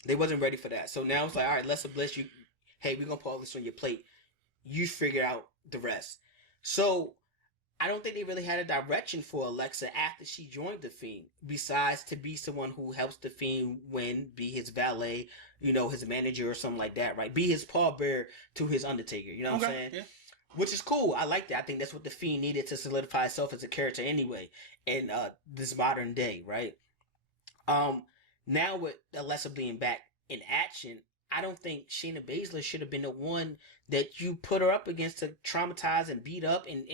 They wasn't ready for that. So now it's like, all right, Alexa Bliss, we're gonna put all this on your plate. You figure out the rest. So I don't think they really had a direction for Alexa after she joined the Fiend, besides to be someone who helps the Fiend win, be his valet, his manager or something like that, right? Be his pallbearer to his Undertaker. You know what I'm saying? Yeah. Which is cool. I like that. I think that's what the Fiend needed to solidify itself as a character anyway in this modern day, right? Now with Alexa being back in action, I don't think Shayna Baszler should have been the one that you put her up against to traumatize and beat up and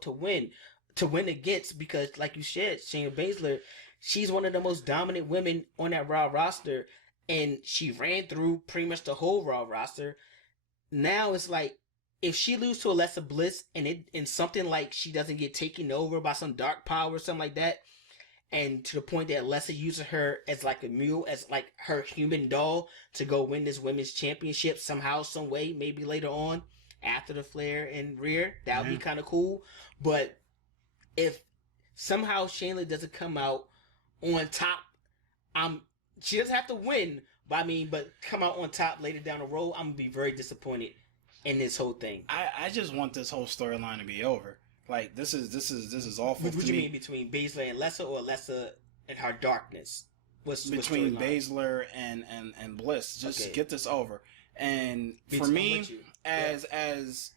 to win against, because like you said, Shayna Baszler, she's one of the most dominant women on that Raw roster, and she ran through pretty much the whole Raw roster. Now it's like, if she loses to Alexa Bliss and something like she doesn't get taken over by some dark power or something like that, and to the point that Alexa uses her as like a mule, as like her human doll to go win this women's championship somehow, some way, maybe later on after the Flair and Rhea, that would be kind of cool. But if somehow Shayna doesn't come out on top, she doesn't have to win, but come out on top later down the road, I'm gonna be very disappointed in this whole thing. I just want this whole storyline to be over. Like this is awful. What do you mean between Baszler and Lesser, or Lesser and her darkness? What's between Baszler and Bliss? Just get this over. And for me, as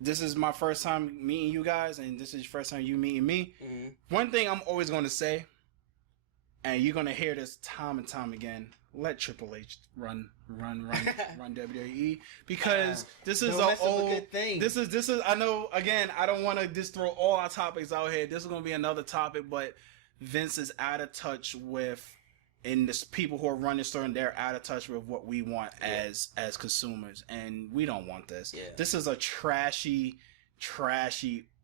this is my first time meeting you guys, and this is your first time you meeting me. Mm-hmm. One thing I'm always going to say, and you're going to hear this time and time again: let Triple H run WWE, because this is an old thing. This is. I know. Again, I don't want to just throw all our topics out here. This is going to be another topic, but Vince is out of touch with, and the people who are running the store, and they're out of touch with what we want as consumers, and we don't want this. Yeah. This is a trashy,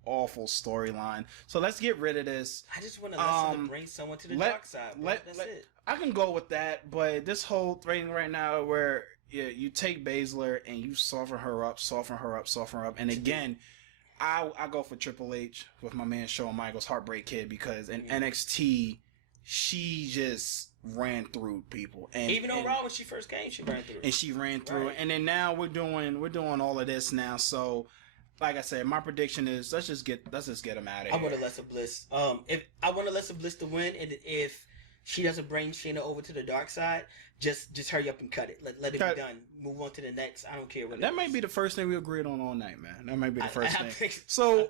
awful storyline. So let's get rid of this. I just want to bring someone to the dark side. That's it. I can go with that, but this whole thing right now where you take Baszler and you soften her up, and again, I go for Triple H with my man Shawn Michaels, Heartbreak Kid, because in NXT she just ran through people, and even on Raw when she first came, she ran through, and then now we're doing all of this now. So, like I said, my prediction is let's just get them out of here. I want Alexa Bliss. If I want Alexa Bliss to win, and if she doesn't bring Shayna over to the dark side, just hurry up and cut it. Let it be done. Move on to the next. I don't care what. That might be the first thing we agreed on all night, man. That might be the first thing. I think so.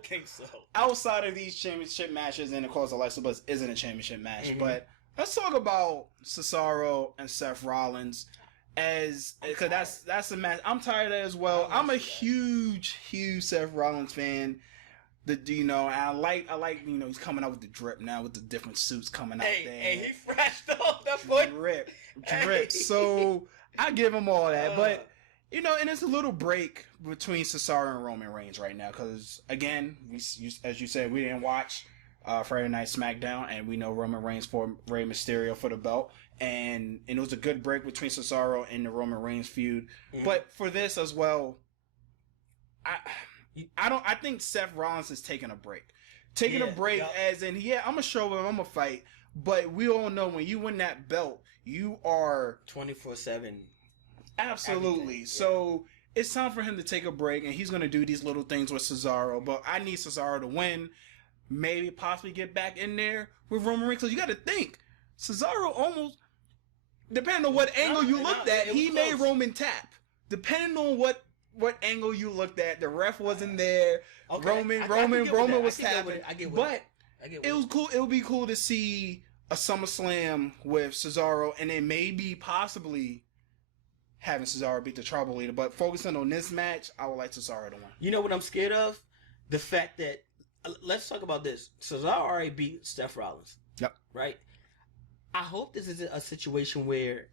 Outside of these championship matches, and of course Alexa Bliss isn't a championship match, but let's talk about Cesaro and Seth Rollins, because that's a match I'm tired of as well. I'm a huge Seth Rollins fan. And I like he's coming out with the drip now, with the different suits coming out there. Hey, he freshed up that boy. Drip. Hey. So I give him all that, but and it's a little break between Cesaro and Roman Reigns right now, because again, as you said, we didn't watch Friday Night SmackDown, and we know Roman Reigns for Rey Mysterio for the belt, and it was a good break between Cesaro and the Roman Reigns feud. But for this as well, I think Seth Rollins is taking a break. As in, I'm gonna show him, I'm gonna fight, but we all know when you win that belt, you are 24/7. Absolutely. So it's time for him to take a break, and he's gonna do these little things with Cesaro. But I need Cesaro to win, maybe possibly get back in there with Roman Reigns. So you got to think, Cesaro almost, depending on what angle you looked at, he made Roman tap. Depending on what angle you looked at, the ref wasn't there. Okay. Roman was tapping. But it was cool. It would be cool to see a SummerSlam with Cesaro, and then maybe possibly having Cesaro beat the Tribal Leader. But focusing on this match, I would like Cesaro to win. You know what I'm scared of? The fact that, let's talk about this. Cesaro already beat Seth Rollins. Yep. Right? I hope this isn't a situation where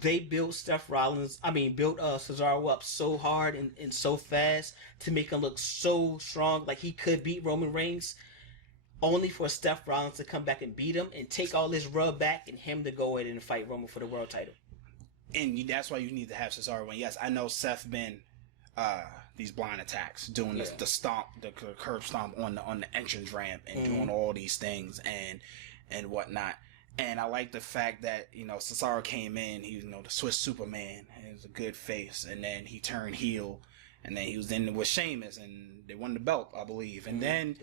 they built Cesaro up so hard and so fast to make him look so strong, like he could beat Roman Reigns, only for Seth Rollins to come back and beat him and take all this rub back and him to go in and fight Roman for the world title. And that's why you need to have Cesaro win. Yes, I know Seth been these blind attacks, doing the stomp, the curb stomp on the entrance ramp, and doing all these things and whatnot. And I like the fact that Cesaro came in, he was the Swiss Superman, and he was a good face, and then he turned heel, and then he was in with Sheamus, and they won the belt, I believe, and then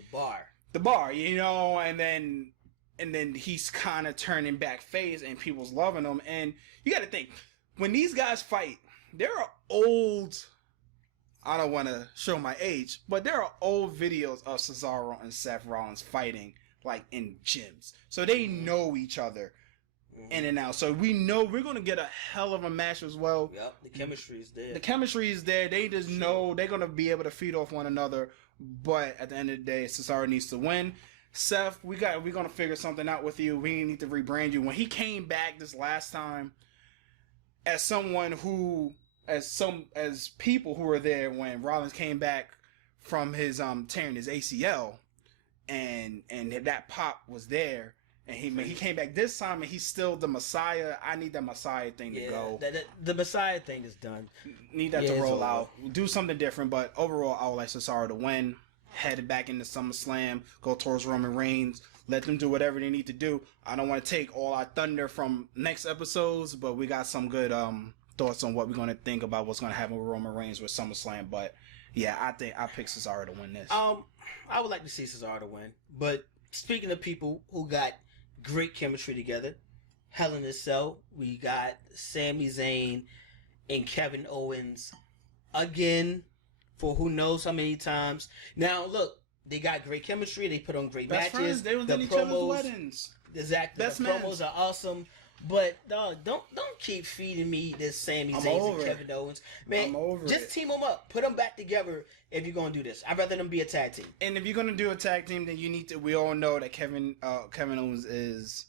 the bar, and then he's kind of turning back face, and people's loving him. And you got to think, when these guys fight, there are old, I don't want to show my age, but there are old videos of Cesaro and Seth Rollins fighting, like in gyms. So they know each other in and out. So we know we're going to get a hell of a match as well. Yep, the chemistry is The there. They just know they're going to be able to feed off one another. But at the end of the day, Cesaro needs to win. Seth, we're going to figure something out with you. We need to rebrand you. When he came back this last time, as someone who, as people who were there when Rollins came back from his tearing his ACL, and that pop was there, and he came back this time, and he's still the Messiah. I need that Messiah thing to go. The Messiah thing is done. Need that to roll out. Do something different, but overall, I would like Cesaro to win. Head back into SummerSlam, go towards Roman Reigns. Let them do whatever they need to do. I don't want to take all our thunder from next episodes, but we got some good thoughts on what we're going to think about what's going to happen with Roman Reigns with SummerSlam. But Yeah, I think I pick Cesaro to win this. I would like to see Cesaro to win. But speaking of people who got great chemistry together, Hell in a Cell, we got Sami Zayn and Kevin Owens again for who knows how many times. Now, look, they got great chemistry. They put on great Best matches. friends, they was in each other's weddings. Exactly. Best the men. promos are awesome. But dog, don't keep feeding me this Sami Zayn and Kevin Owens. Man, just team them up. Put them back together if you're gonna do this. I'd rather them be a tag team. And if you're gonna do a tag team, then you need to. We all know that Kevin Owens is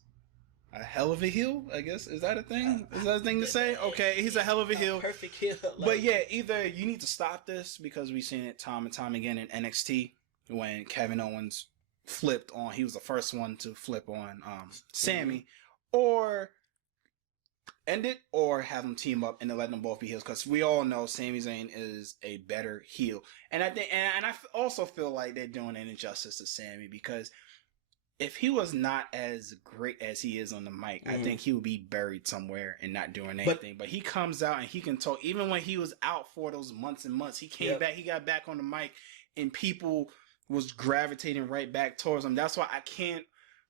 a hell of a heel. I guess is that a thing? Is that a thing to say? Okay, he's a hell of a heel. Perfect heel. But yeah, either you need to stop this because we've seen it time and time again in NXT when Kevin Owens flipped on. He was the first one to flip on Sammy, or end it or have them team up and then let them both be heels because we all know Sami Zayn is a better heel, and I think and I also feel like they're doing an injustice to Sammy because if he was not as great as he is on the mic, I think he would be buried somewhere and not doing anything. But he comes out and he can talk. Even when he was out for those months and months, he came back. He got back on the mic, and people was gravitating right back towards him. That's why I can't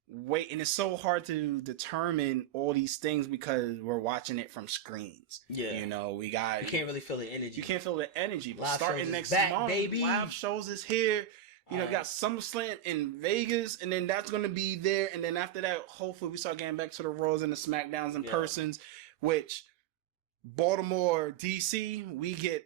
wait. And it's so hard to determine all these things because we're watching it from screens. Yeah, you know, you can't really feel the energy. You can't feel the energy. But live starting next month, baby. Live shows is here. You know, got SummerSlam in Vegas, and then that's going to be there. And then after that, hopefully we start getting back to the Raws and the SmackDowns in persons, which Baltimore, DC, we get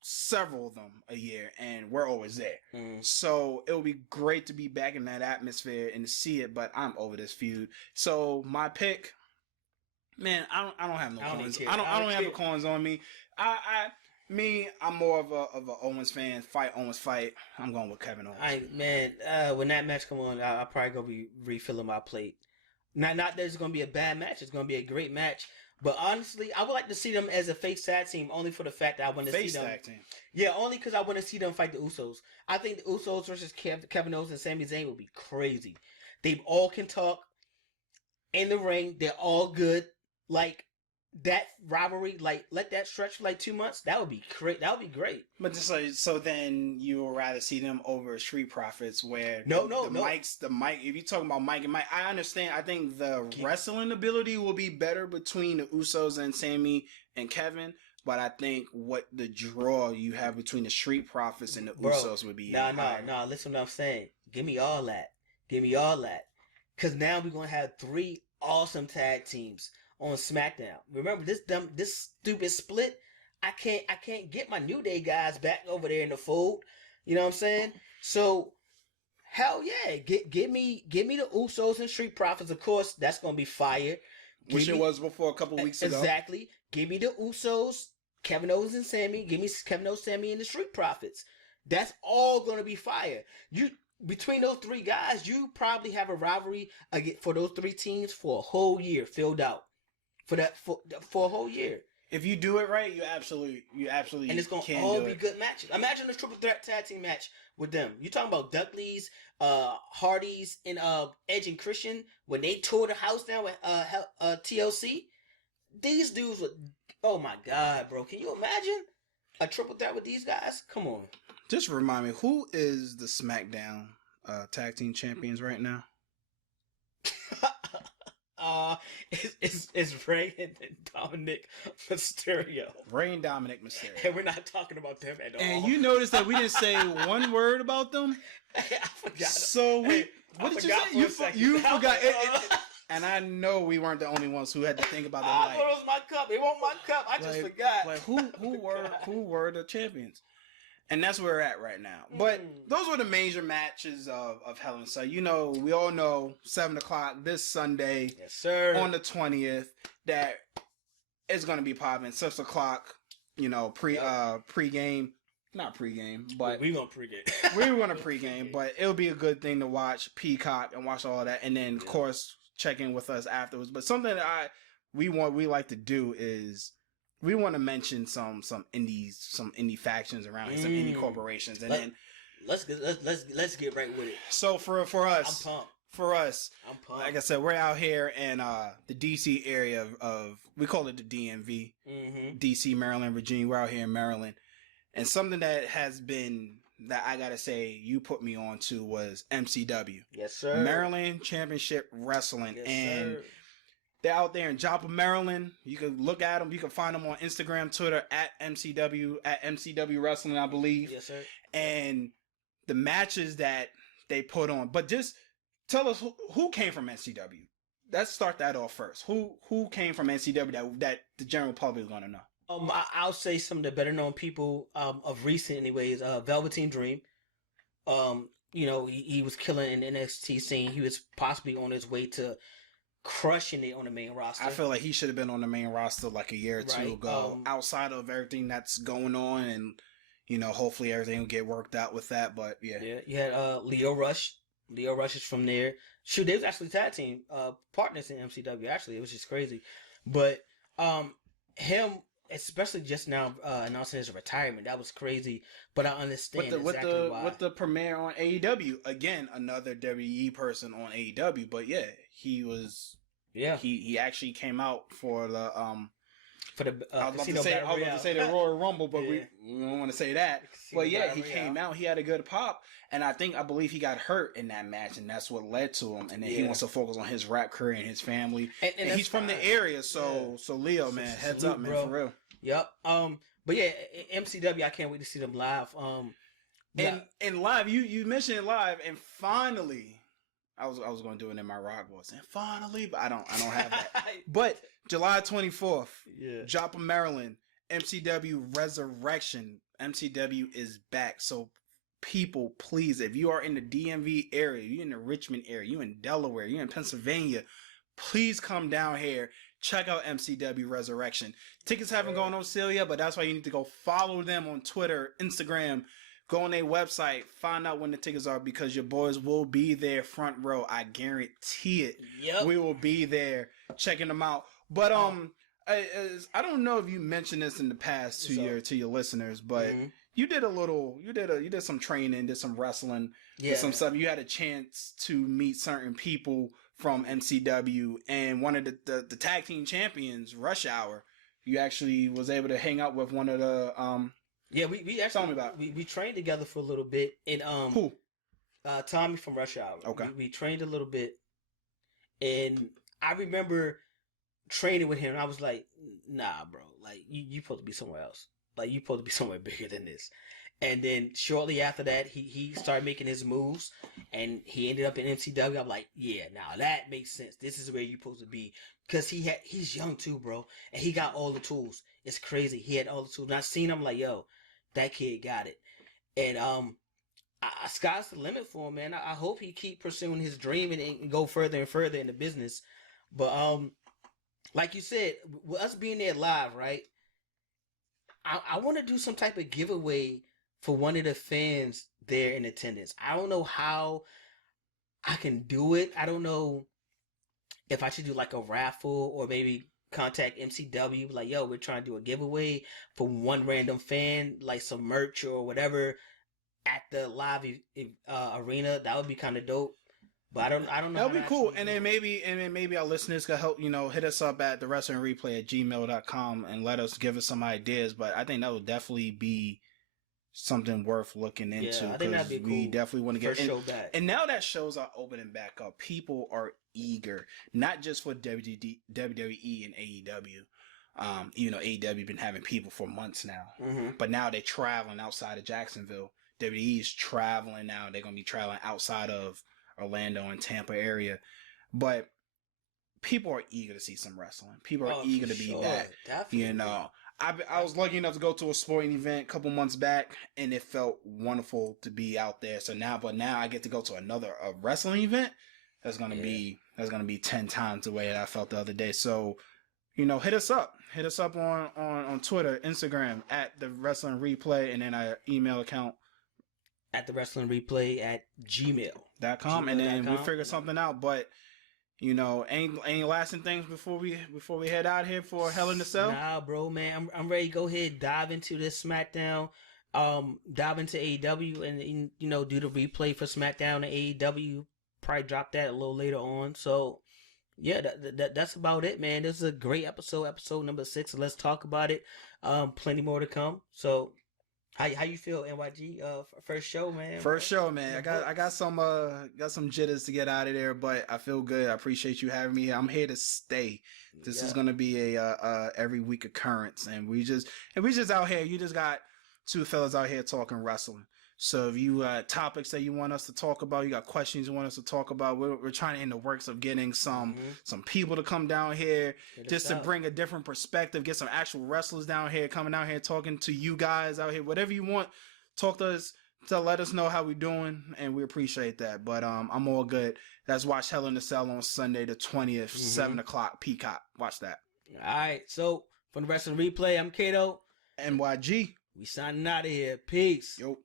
several of them a year, and we're always there. So it would be great to be back in that atmosphere and to see it, but I'm over this feud. So my pick, man, I don't have no coins. I don't have the coins on me. I'm more of a Owens fan. Fight Owens, fight. I'm going with Kevin Owens. When that match come on, I'll probably go be refilling my plate. Not that it's going to be a bad match. It's going to be a great match. But honestly, I would like to see them as a face tag team only for the fact that I want to see them. Face tag team. Yeah, only because I want to see them fight the Usos. I think the Usos versus Kevin Owens and Sami Zayn would be crazy. They all can talk in the ring. They're all good. Like, that rivalry, like, let that stretch for like 2 months. That would be great. That would be great. But just like, so then you would rather see them over Street Profits where the mic, if you're talking about Mike and Mike, I understand. I think the wrestling ability will be better between the Usos and Sammy and Kevin. But I think what the draw you have between the Street Profits and the Usos would be. Nah. Listen to what I'm saying. Give me all that. Because now we're going to have 3 awesome tag teams on SmackDown. Remember this stupid split? I can't get my New Day guys back over there in the fold. You know what I'm saying? So hell yeah, give me the Usos and Street Profits. Of course, that's gonna be fire. Which it was before a couple weeks ago. Exactly. Give me the Usos, Kevin Owens and Sammy. Give me Kevin Owens, Sammy, and the Street Profits. That's all gonna be fire. Between those 3 guys, you probably have a rivalry for those 3 teams for a whole year filled out. For a whole year. If you do it right, you absolutely and it's gonna all be good matches. Imagine a triple threat tag team match with them. You talking about Dudley's, Hardy's, and Edge and Christian when they tore the house down with TLC. These dudes would. Oh my God, bro! Can you imagine a triple threat with these guys? Come on. Just remind me, who is the SmackDown tag team champions right now? It's Rey and Dominic Mysterio. Rey and Dominic Mysterio. And we're not talking about them at all. And you notice that we didn't say one word about them? I forgot. So what did you say? You forgot. And I know we weren't the only ones who had to think about them. I thought it was my cup. It wasn't my cup. I just forgot. Like who were the champions? And that's where we're at right now. But those were the major matches of Hell in a Cell. You know, we all know 7 o'clock this Sunday. Yes, sir. On the 20th, that it's going to be popping. 6 o'clock, you know, pre-game. Not pre-game, but... We're going to pre-game. We're going to pre-game, but it'll be a good thing to watch Peacock and watch all of that. And then, of course, check in with us afterwards. But something that we like to do is... We want to mention some indie factions around here, some indie corporations, and then let's get right with it. So for us, I'm pumped. For us, I'm pumped. Like I said, we're out here in the DC area of we call it the DMV, DC, Maryland, Virginia. We're out here in Maryland, And something that has been that I gotta say you put me on to was MCW. Yes, sir. Maryland Championship Wrestling. Yes, And sir. they're out there in Joppa, Maryland. You can look at them. You can find them on Instagram, Twitter at MCW Wrestling, I believe. Yes, sir. And the matches that they put on. But just tell us who came from NCW. Let's start that off first. Who came from NCW that the general public is gonna know? I'll say some of the better known people of recent, anyways. Velveteen Dream. He was killing in the NXT scene. He was possibly on his way to crushing it on the main roster. I feel like he should have been on the main roster like a year or two ago. Outside of everything that's going on, and hopefully everything will get worked out with that. But yeah, you had Leo Rush. Leo Rush is from there. Shoot, they was actually tag team partners in MCW. Actually, it was just crazy. But him, especially just now announcing his retirement, that was crazy. But I understand exactly why. With the premiere on AEW, again, another WWE person on AEW. But yeah, he was. Yeah, he actually came out for the I was about to say the Royal Rumble, but we don't want to say that. But yeah, he came out. He had a good pop, and I believe he got hurt in that match, and that's what led to him. And then he wants to focus on his rap career and his family. And he's from the area, so Leo, man, heads up, man, for real. Yep. But yeah, MCW, I can't wait to see them live. And live, you mentioned it live, and finally. I was going to do it in my rock voice, and finally, but I don't have that. But July 24th, Joppa, Maryland, MCW Resurrection. MCW is back. So people, please, if you are in the DMV area, you in the Richmond area, you in Delaware, you in Pennsylvania, please come down here. Check out MCW Resurrection. Tickets haven't gone on sale yet, but that's why you need to go follow them on Twitter, Instagram. Go on their website, find out when the tickets are, because your boys will be there front row. I guarantee it. Yep. We will be there checking them out. But I don't know if you mentioned this in the past to your listeners, but you did some training, did some wrestling, did some stuff. You had a chance to meet certain people from MCW, and one of the tag team champions, Rush Hour. You actually was able to hang out with one of the Yeah, we actually tell me about it. We trained together for a little bit, and who? Tommy from Rush Hour. Okay, we trained a little bit, and I remember training with him. And I was like, "Nah, bro, like you supposed to be somewhere else. Like you supposed to be somewhere bigger than this." And then shortly after that, he started making his moves, and he ended up in MCW. I'm like, "Yeah, now that makes sense. This is where you're supposed to be." Because he's young too, bro, and he got all the tools. It's crazy. He had all the tools. And I seen him like, yo. That kid got it, and sky's the limit for him, man. I hope he keep pursuing his dream and go further and further in the business. But like you said, with us being there live, right? I want to do some type of giveaway for one of the fans there in attendance. I don't know how I can do it. I don't know if I should do like a raffle or maybe contact MCW, like, yo, we're trying to do a giveaway for one random fan, like some merch or whatever at the live arena. That would be kind of dope. But I don't know. That would be cool. And then maybe our listeners could help, hit us up at the wrestling replay at gmail.com and give us some ideas. But I think that would definitely be something worth looking into. Yeah, I think that'd be cool. We definitely want to get show back. And now that shows are opening back up, people are eager, not just for WWE and AEW. Even though AEW been having people for months now, but now they're traveling outside of Jacksonville. WWE is traveling now. They're gonna be traveling outside of Orlando and Tampa area, but people are eager to see some wrestling. People are eager to be back. Definitely. I was lucky enough to go to a sporting event a couple months back, and it felt wonderful to be out there. So now I get to go to a wrestling event. That's gonna be 10 times the way that I felt the other day. So, hit us up on Twitter, Instagram at the Wrestling Replay, and then our email account at the Wrestling Replay at gmail.com, and then we figure something out. But any lasting things before we head out here for Hell in a Cell? Nah, bro, man, I'm ready to go ahead, dive into this SmackDown, dive into AEW, and do the replay for SmackDown and AEW. Probably drop that a little later on. So yeah, that's about it, man. This is a great episode number 6. So let's talk about it. Plenty more to come. So How you feel, NYG? First show, man. First show, man. In the I got some jitters to get out of there, but I feel good. I appreciate you having me here. I'm here to stay. This is gonna be a every week occurrence, and we just out here. You just got two fellas out here talking wrestling. So if you topics that you want us to talk about, you got questions you want us to talk about, we're trying to in the works of getting some people to come down here just to bring a different perspective, get some actual wrestlers down here coming out here talking to you guys out here. Whatever you want, talk to us. To let us know how we doing, and we appreciate that. But I'm all good. Let's watch Hell in a Cell on Sunday the 20th, 7 o'clock, Peacock. Watch that. All right. So from the Wrestling Replay, I'm Cato. NYG. We signing out of here. Peace. Yo.